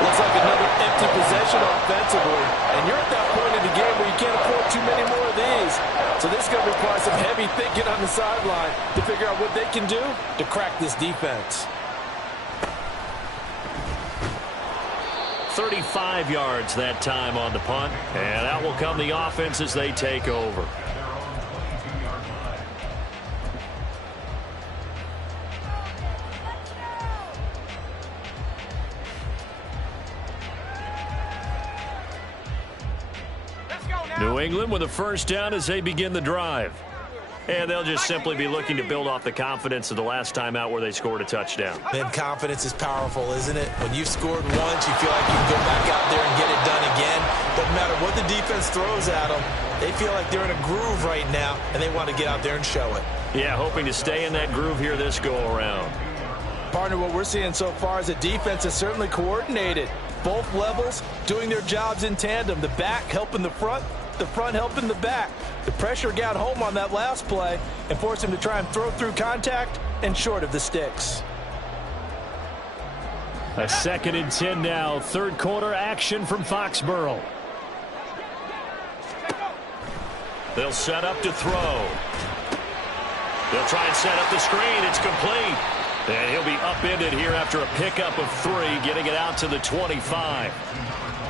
Looks like another empty possession offensively. And you're at that point in the game where you can't afford too many more of these. So this is going to require some heavy thinking on the sideline to figure out what they can do to crack this defense. 35 yards that time on the punt. And out will come the offense as they take over. New England with a first down as they begin the drive. And they'll just simply be looking to build off the confidence of the last time out where they scored a touchdown. Man, confidence is powerful, isn't it? When you've scored once, you feel like you can go back out there and get it done again. Doesn't matter what the defense throws at them. They feel like they're in a groove right now, and they want to get out there and show it. Yeah, hoping to stay in that groove here this go-around. Partner, what we're seeing so far is the defense is certainly coordinated. Both levels doing their jobs in tandem. The back helping the front helping the back. The pressure got home on that last play and forced him to try and throw through contact and short of the sticks. A 2nd and 10 now. Third quarter action from Foxborough. They'll set up to throw. They'll try and set up the screen. It's complete. And he'll be upended here after a pickup of 3, getting it out to the 25.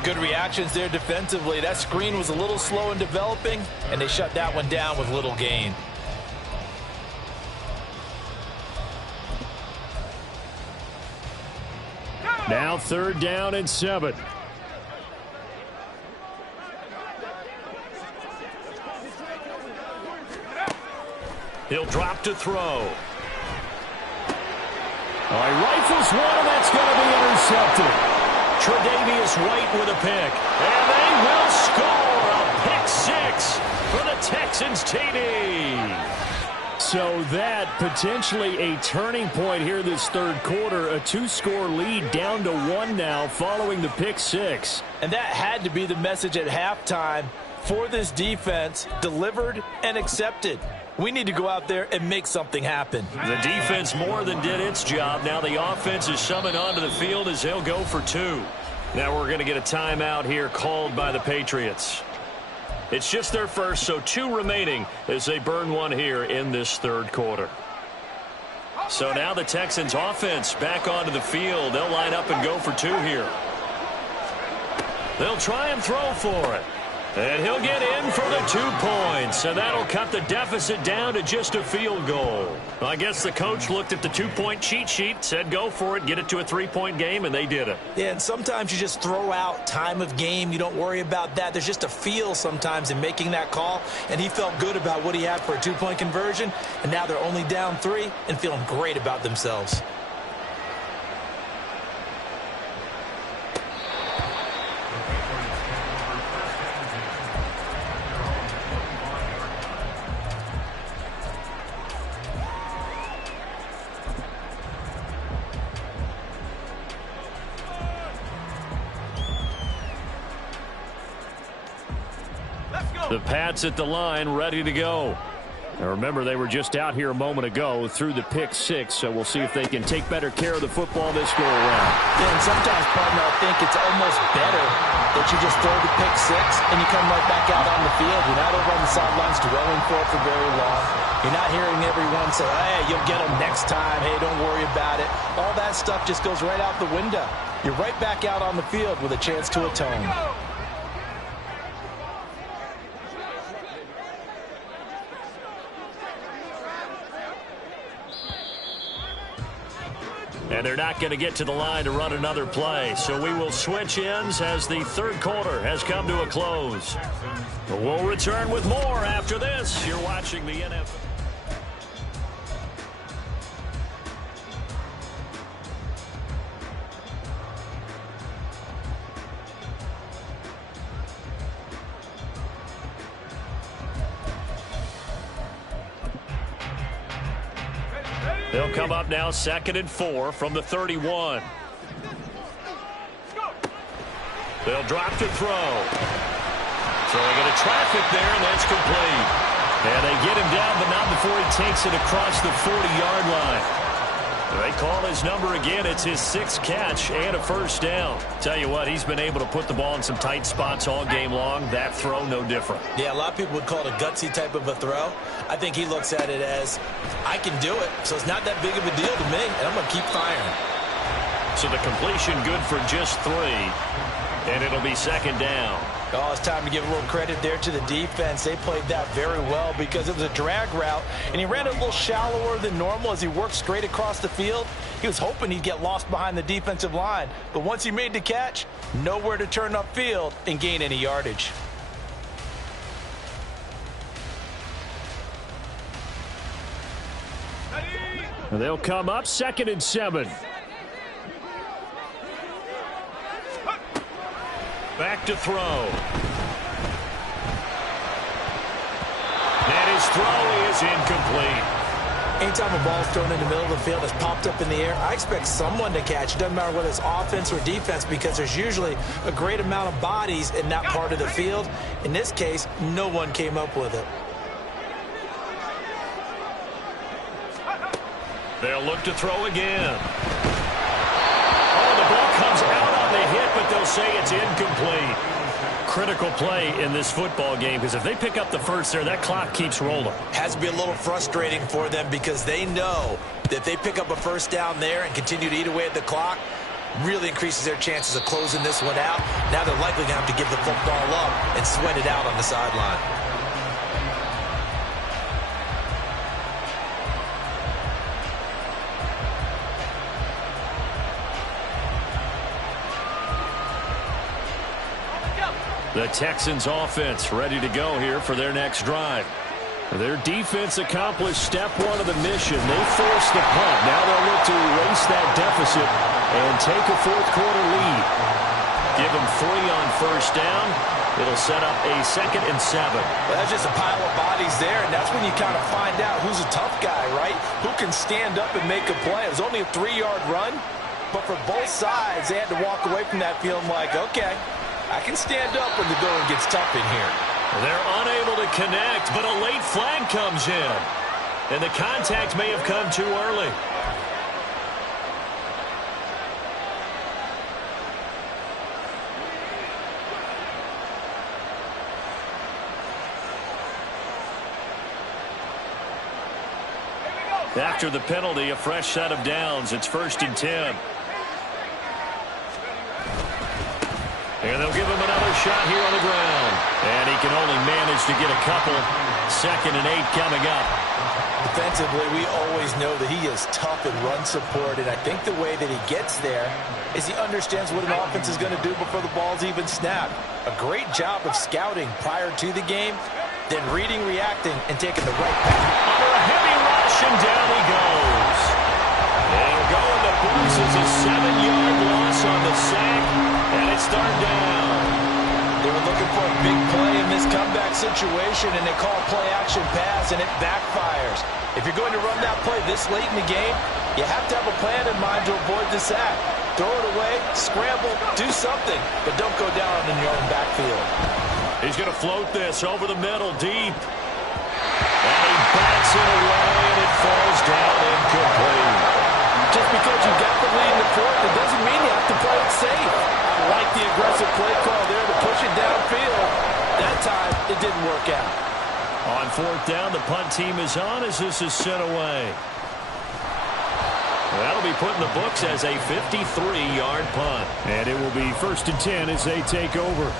Good reactions there defensively. That screen was a little slow in developing, and they shut that one down with little gain. Now 3rd down and 7. He'll drop to throw. He rifles one, and that's going to be intercepted. Tre'Davious White with a pick. And they will score a pick 6 for the Texans TD. So that potentially a turning point here this third quarter. A 2-score lead down to 1 now following the pick 6. And that had to be the message at halftime for this defense, delivered and accepted. We need to go out there and make something happen. The defense more than did its job. Now the offense is summoned onto the field as they'll go for 2. Now we're going to get a timeout here called by the Patriots. It's just their first, so 2 remaining as they burn one here in this third quarter. So now the Texans offense back onto the field. They'll line up and go for 2 here. They'll try and throw for it. And he'll get in for the 2 points. And that'll cut the deficit down to just a field goal. Well, I guess the coach looked at the 2-point cheat sheet, said go for it, get it to a 3-point game, and they did it. Yeah, and sometimes you just throw out time of game. You don't worry about that. There's just a feel sometimes in making that call. And he felt good about what he had for a 2-point conversion. And now they're only down 3 and feeling great about themselves. The Pats at the line, ready to go. Now remember, they were just out here a moment ago through the pick 6, so we'll see if they can take better care of the football this go around. Yeah, and sometimes, partner, I think it's almost better that you just throw the pick 6 and you come right back out on the field. You're not over on the sidelines dwelling for it for very long. You're not hearing everyone say, hey, you'll get them next time. Hey, don't worry about it. All that stuff just goes right out the window. You're right back out on the field with a chance to atone. And they're not going to get to the line to run another play. So we will switch ends as the third quarter has come to a close. We'll return with more after this. You're watching the NFL. They'll come up now 2nd and 4 from the 31. They'll drop to throw. Throwing into traffic there, and that's complete. And they get him down, but not before he takes it across the 40-yard line. They call his number again. It's his 6th catch and a first down. Tell you what, he's been able to put the ball in some tight spots all game long. That throw, no different. Yeah, a lot of people would call it a gutsy type of a throw. I think he looks at it as, I can do it, so it's not that big of a deal to me, and I'm going to keep firing. So the completion good for just 3, and it'll be 2nd down. Oh, it's time to give a little credit there to the defense. They played that very well because it was a drag route, and he ran a little shallower than normal as he worked straight across the field. He was hoping he'd get lost behind the defensive line, but once he made the catch, nowhere to turn upfield and gain any yardage. They'll come up 2nd and 7. Back to throw. And his throw is incomplete. Anytime a ball's thrown in the middle of the field, it's popped up in the air, I expect someone to catch. It doesn't matter whether it's offense or defense because there's usually a great amount of bodies in that part of the field. In this case, no one came up with it. They'll look to throw again. Oh, the ball comes out on the hit, but they'll say it's incomplete. Critical play in this football game because if they pick up the first there, that clock keeps rolling. Has to be a little frustrating for them because they know that if they pick up a first down there and continue to eat away at the clock, really increases their chances of closing this one out. Now they're likely going to have to give the football up and sweat it out on the sideline. The Texans offense ready to go here for their next drive. Their defense accomplished step 1 of the mission. They forced the punt. Now they'll look to erase that deficit and take a 4th quarter lead. Give them 3 on first down. It'll set up a 2nd and 7. Well, that's just a pile of bodies there, and that's when you kind of find out who's a tough guy, right? Who can stand up and make a play. It was only a 3-yard run, but for both sides, they had to walk away from that feeling like, okay, I can stand up when the going gets tough in here. They're unable to connect, but a late flag comes in. And the contact may have come too early. After the penalty, a fresh set of downs. It's 1st and 10. And they'll give him another shot here on the ground. And he can only manage to get a couple. 2nd and 8 coming up. Defensively, we always know that he is tough in run support, and I think the way that he gets there is he understands what an offense is going to do before the ball's even snapped. A great job of scouting prior to the game, then reading, reacting, and taking the right path. Under a heavy rush, and down he goes. And going to books is a 7-yard loss on the sack, and it's 3rd down. They were looking for a big play in this comeback situation, and they call play-action pass, and it backfires. If you're going to run that play this late in the game, you have to have a plan in mind to avoid the sack. Throw it away, scramble, do something, but don't go down in your own backfield. He's going to float this over the middle, deep. And he bats it away, and it falls down incomplete. Just because you got the lead in the 4th, it doesn't mean you have to play it safe. I like the aggressive play call there to push it downfield. That time, it didn't work out. On 4th down, the punt team is on as this is sent away. That'll be put in the books as a 53-yard punt. And it will be 1st and 10 as they take over.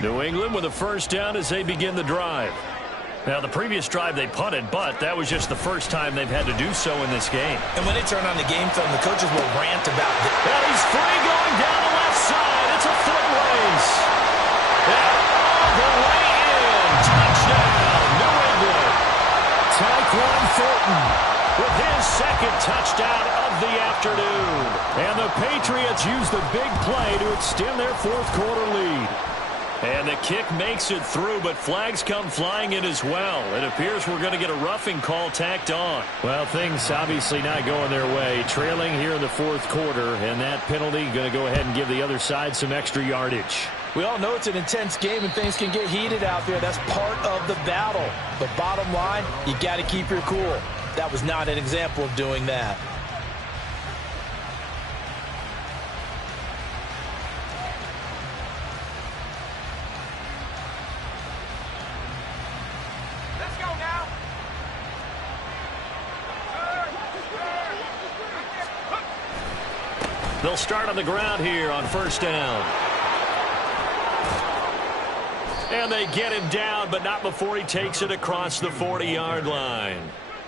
New England with a first down as they begin the drive. Now, the previous drive they punted, but that was just the first time they've had to do so in this game. And when they turn on the game film, the coaches will rant about it. And he's free going down the left side. It's a foot race. And all the way in. Touchdown, New England. Tyquan Thornton with his 2nd touchdown of the afternoon. And the Patriots use the big play to extend their 4th quarter lead. And the kick makes it through, but flags come flying in as well. It appears we're going to get a roughing call tacked on. Well, things obviously not going their way. Trailing here in the 4th quarter, and that penalty going to go ahead and give the other side some extra yardage. We all know it's an intense game and things can get heated out there. That's part of the battle. But bottom line, you got to keep your cool. That was not an example of doing that. Let's go now. They'll start on the ground here on first down. And they get him down, but not before he takes it across the 40-yard line.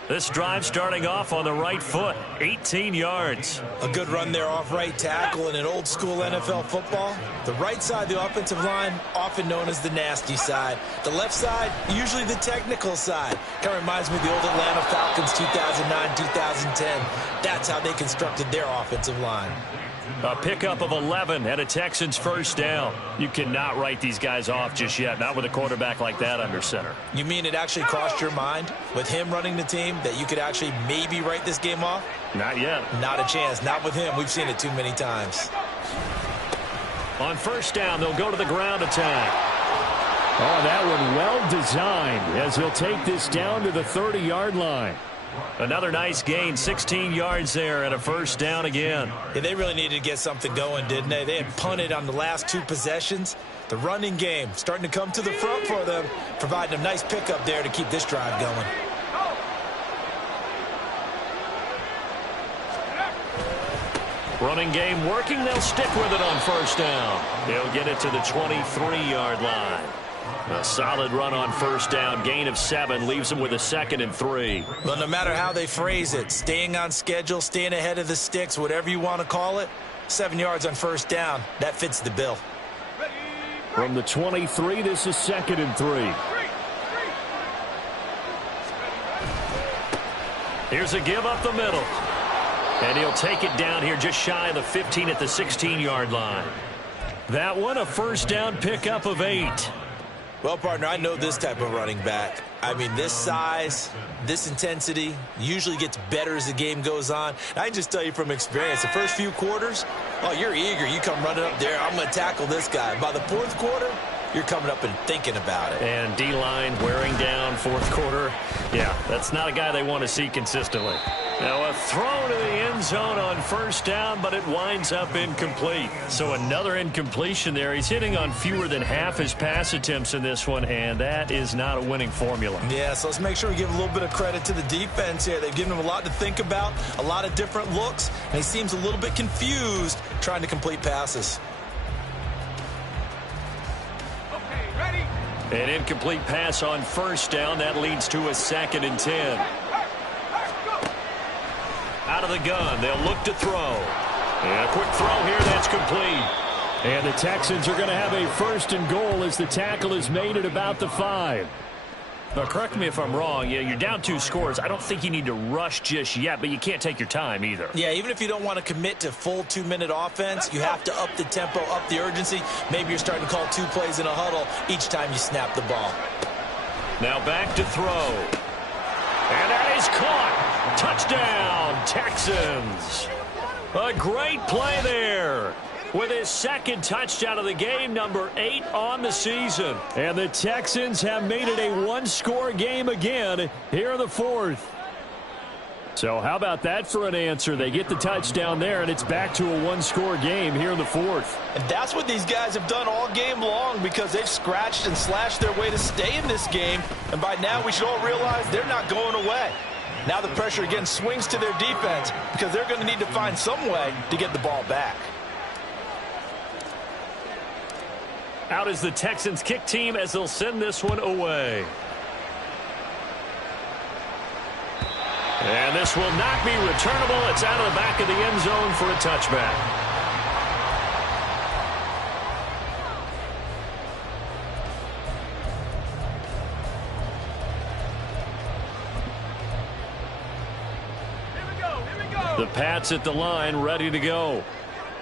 This drive starting off on the right foot, 18 yards. A good run there off right tackle in an old-school NFL football. The right side of the offensive line, often known as the nasty side. The left side, usually the technical side. Kind of reminds me of the old Atlanta Falcons 2009, 2010. That's how they constructed their offensive line. A pickup of 11 and a Texans first down. You cannot write these guys off just yet, not with a quarterback like that under center. You mean it actually crossed your mind with him running the team that you could actually maybe write this game off? Not yet. Not a chance. Not with him. We've seen it too many times. On first down, they'll go to the ground attack. Oh, that one well designed as he'll take this down to the 30-yard line. Another nice gain, 16 yards there and a first down again. Yeah, they really needed to get something going, didn't they? They had punted on the last two possessions. The running game starting to come to the front for them, providing a nice pickup there to keep this drive going. Running game working. They'll stick with it on first down. They'll get it to the 23-yard line. A solid run on first down. Gain of 7 leaves them with a 2nd and 3. Well, no matter how they phrase it, staying on schedule, staying ahead of the sticks, whatever you want to call it, 7 yards on first down, that fits the bill. From the 23, this is 2nd and 3. Here's a give up the middle. And he'll take it down here just shy of the 15 at the 16-yard line. That one, a first down pickup of 8. Well, partner, I know this type of running back. I mean, this size, this intensity usually gets better as the game goes on. I can just tell you from experience, the first few quarters, oh, you're eager. You come running up there, I'm going to tackle this guy. By the fourth quarter, you're coming up and thinking about it. And D-line wearing down fourth quarter. Yeah, that's not a guy they want to see consistently. Now a throw to the end zone on first down, but it winds up incomplete. So another incompletion there. He's hitting on fewer than half his pass attempts in this one, and that is not a winning formula. Yeah, so let's make sure we give a little bit of credit to the defense here. They've given him a lot to think about, a lot of different looks, and he seems a little bit confused trying to complete passes. Okay, ready? An incomplete pass on first down. That leads to a 2nd and 10. Out of the gun, they'll look to throw. And a quick throw here, that's complete. And the Texans are going to have a 1st and goal as the tackle is made at about the 5. Now, correct me if I'm wrong. You're down 2 scores. I don't think you need to rush just yet, but you can't take your time either. Yeah, even if you don't want to commit to full 2-minute offense, you have to up the tempo, up the urgency. Maybe you're starting to call 2 plays in a huddle each time you snap the ball. Now back to throw. And that is caught. Touchdown, Texans. A great play there. With his 2nd touchdown of the game, number 8 on the season. And the Texans have made it a 1-score game again here in the 4th. So how about that for an answer? They get the touchdown there, and it's back to a 1-score game here in the 4th. And that's what these guys have done all game long because they've scratched and slashed their way to stay in this game. And by now, we should all realize they're not going away. Now the pressure again swings to their defense because they're going to need to find some way to get the ball back. Out is the Texans kick team as they'll send this one away. And this will not be returnable. It's out of the back of the end zone for a touchback. The Pats at the line, ready to go.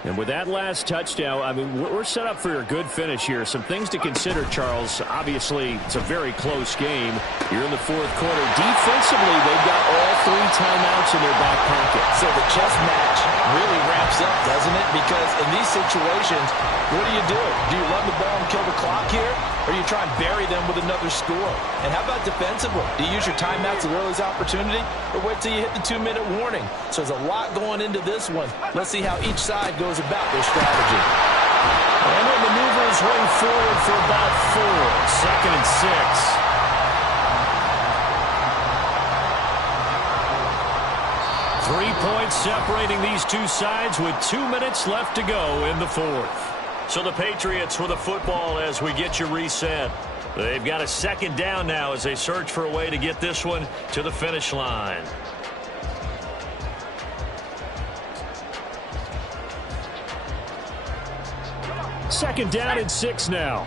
And with that last touchdown, I mean, we're set up for a good finish here. Some things to consider, Charles. Obviously, it's a very close game. You're in the 4th quarter. Defensively, they've got all 3 timeouts in their back pocket. So the chess match really ramps up, doesn't it? Because in these situations, what do? Do you run the ball and kill the clock here? Or do you try and bury them with another score? And how about defensively? Do you use your timeouts at earliest opportunity? Or wait till you hit the 2-minute warning? So there's a lot going into this one. Let's see how each side goes about their strategy. And he'll maneuver his way forward for about 4. 2nd and 6. 3 points separating these two sides with 2 minutes left to go in the 4th. So the Patriots with the football as we get you reset. They've got a 2nd down now as they search for a way to get this one to the finish line. Second down and 6 now.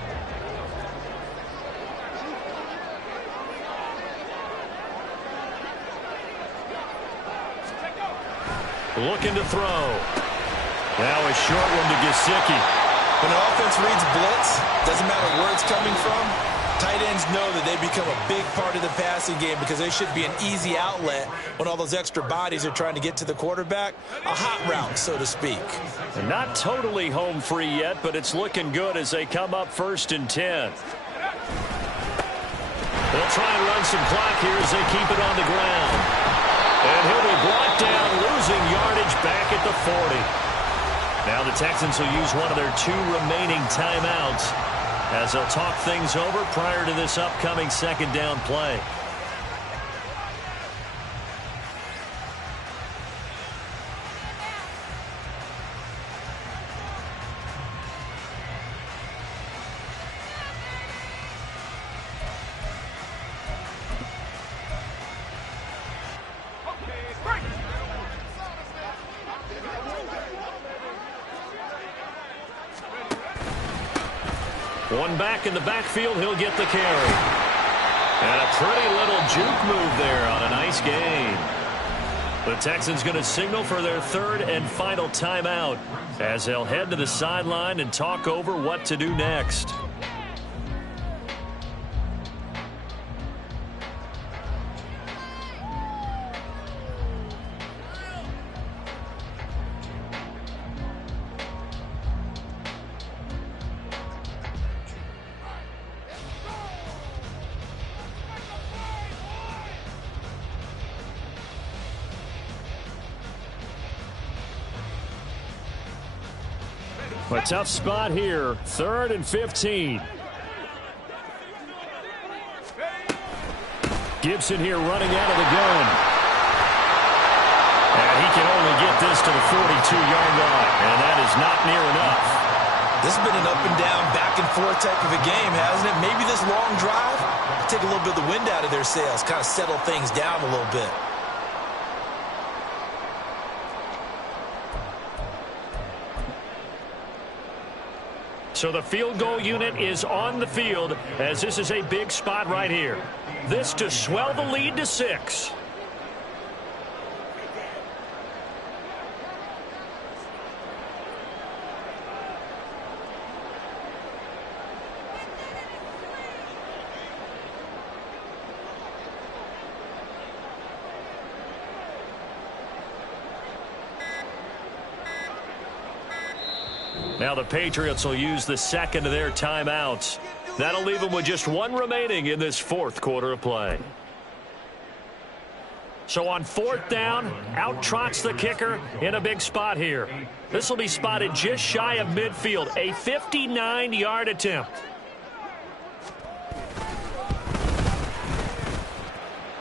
Looking to throw. Now a short one to Gesicki. When an offense reads blitz, doesn't matter where it's coming from, tight ends know that they become a big part of the passing game because they should be an easy outlet when all those extra bodies are trying to get to the quarterback. A hot route, so to speak. And not totally home free yet, but it's looking good as they come up 1st and 10. They'll try and run some clock here as they keep it on the ground. And he'll be brought down, losing yardage back at the 40. Now the Texans will use one of their 2 remaining timeouts as they'll talk things over prior to this upcoming 2nd down play. One back in the backfield, he'll get the carry. And a pretty little juke move there on a nice gain. The Texans going to signal for their 3rd and final timeout as they'll head to the sideline and talk over what to do next. A tough spot here. 3rd and 15. Gibson here running out of the gun. And he can only get this to the 42-yard line. And that is not near enough. This has been an up and down, back and forth type of a game, hasn't it? Maybe this long drive take a little bit of the wind out of their sails, kind of settle things down a little bit. So the field goal unit is on the field as this is a big spot right here. This to swell the lead to 6. Now the Patriots will use the 2nd of their timeouts. That'll leave them with just 1 remaining in this 4th quarter of play. So on 4th down, out trots the kicker in a big spot here. This will be spotted just shy of midfield, a 59-yard attempt.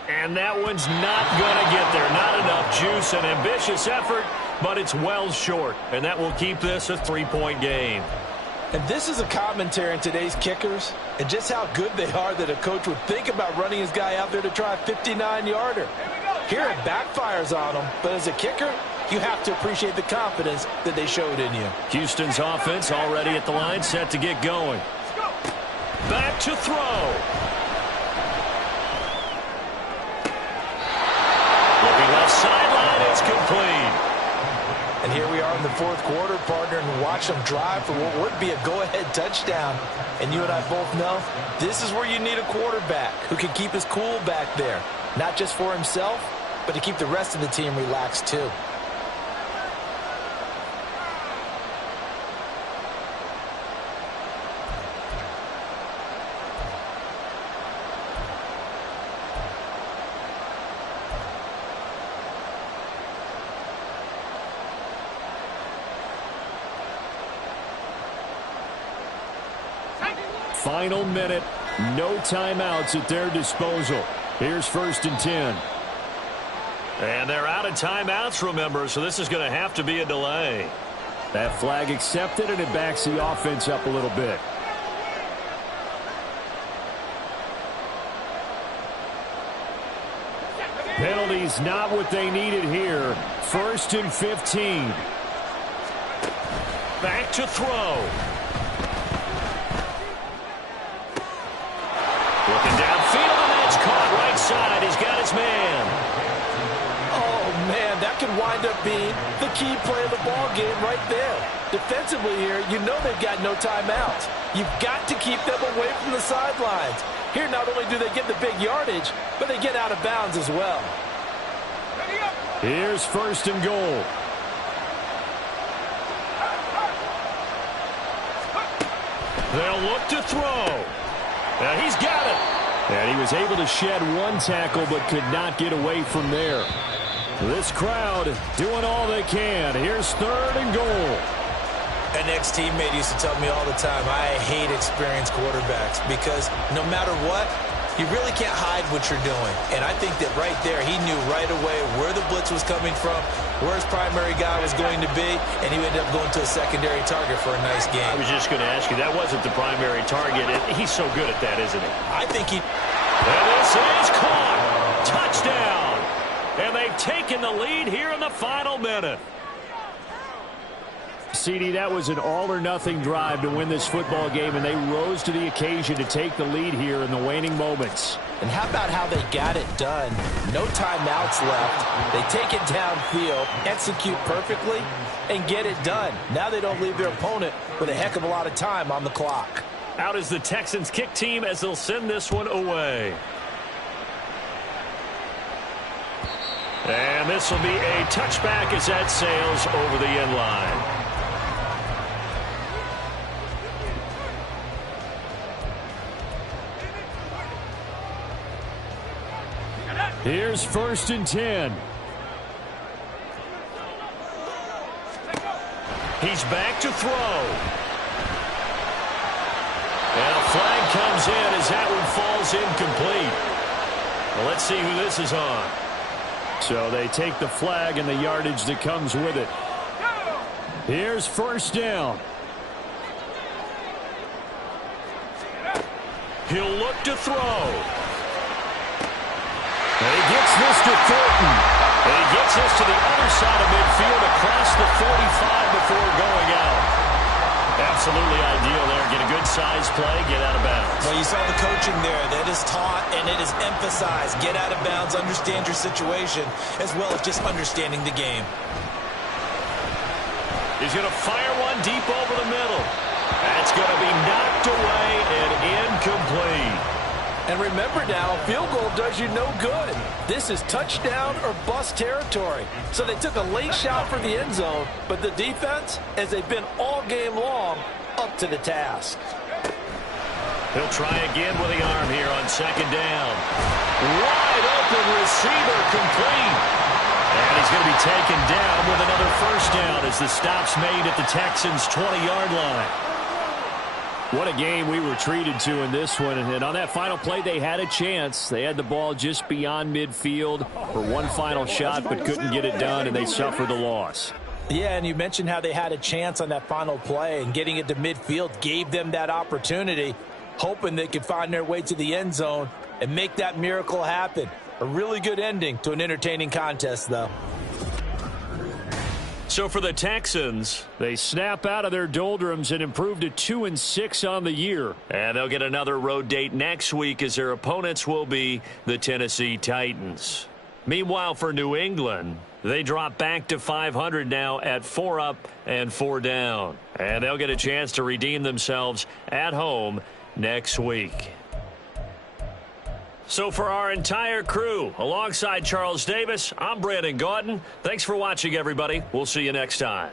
And that one's not going to get there. Not enough juice, an ambitious effort, but it's well short. And that will keep this a 3-point game. And this is a commentary on today's kickers and just how good they are that a coach would think about running his guy out there to try a 59-yarder. Here it backfires on him, but as a kicker, you have to appreciate the confidence that they showed in you. Houston's offense already at the line, set to get going. Back to throw. Looking left sideline, it's complete. And here we are in the 4th quarter, partner, and watch them drive for what would be a go-ahead touchdown. And you and I both know this is where you need a quarterback who can keep his cool back there, not just for himself, but to keep the rest of the team relaxed too. Final minute, no timeouts at their disposal. Here's 1st and 10. And they're out of timeouts, remember, so this is going to have to be a delay. That flag accepted, and it backs the offense up a little bit. Penalties not what they needed here. 1st and 15. Back to throw. Looking downfield, and that's caught right side. He's got his man. Oh, man, that could wind up being the key play of the ball game right there. Defensively here, you know they've got no timeouts. You've got to keep them away from the sidelines. Here, not only do they get the big yardage, but they get out of bounds as well. Here's 1st and goal. They'll look to throw. And he's got it. And he was able to shed one tackle but could not get away from there. This crowd doing all they can. Here's 3rd and goal. An ex-teammate used to tell me all the time, I hate experienced quarterbacks because no matter what, you really can't hide what you're doing. And I think that right there, he knew right away where the blitz was coming from, where his primary guy was going to be, and he ended up going to a secondary target for a nice game. I was just going to ask you, that wasn't the primary target. He's so good at that, isn't he? I think he... And this is caught. Touchdown. And they've taken the lead here in the final minute. CD, that was an all-or-nothing drive to win this football game, and they rose to the occasion to take the lead here in the waning moments. And how about how they got it done? No timeouts left. They take it downfield, execute perfectly, and get it done. Now they don't leave their opponent with a heck of a lot of time on the clock. Out is the Texans kick team as they'll send this one away. And this will be a touchback as that sails over the end line. Here's 1st and 10. He's back to throw. And a flag comes in as that one falls incomplete. Well, let's see who this is on. So they take the flag and the yardage that comes with it. Here's 1st down. He'll look to throw. And he gets this to Thornton. And he gets this to the other side of midfield across the 45 before going out. Absolutely ideal there. Get a good size play, get out of bounds. Well, you saw the coaching there. That is taught and it is emphasized. Get out of bounds, understand your situation, as well as just understanding the game. He's going to fire one deep over the middle. That's going to be knocked away and incomplete. And remember now, field goal does you no good. This is touchdown or bust territory. So they took a late shot for the end zone, but the defense, as they've been all game long, up to the task. He'll try again with the arm here on 2nd down. Wide open receiver complete. And he's going to be taken down with another 1st down as the stop's made at the Texans' 20-yard line. What a game we were treated to in this one. And on that final play, they had a chance. They had the ball just beyond midfield for one final shot, but couldn't get it done, and they suffered the loss. Yeah, and you mentioned how they had a chance on that final play, and getting it to midfield gave them that opportunity, hoping they could find their way to the end zone and make that miracle happen. A really good ending to an entertaining contest, though. So for the Texans, they snap out of their doldrums and improve to 2-6 on the year. And they'll get another road date next week as their opponents will be the Tennessee Titans. Meanwhile, for New England, they drop back to 500 now at 4 up and 4 down. And they'll get a chance to redeem themselves at home next week. So for our entire crew, alongside Charles Davis, I'm Brandon Gaudin. Thanks for watching, everybody. We'll see you next time.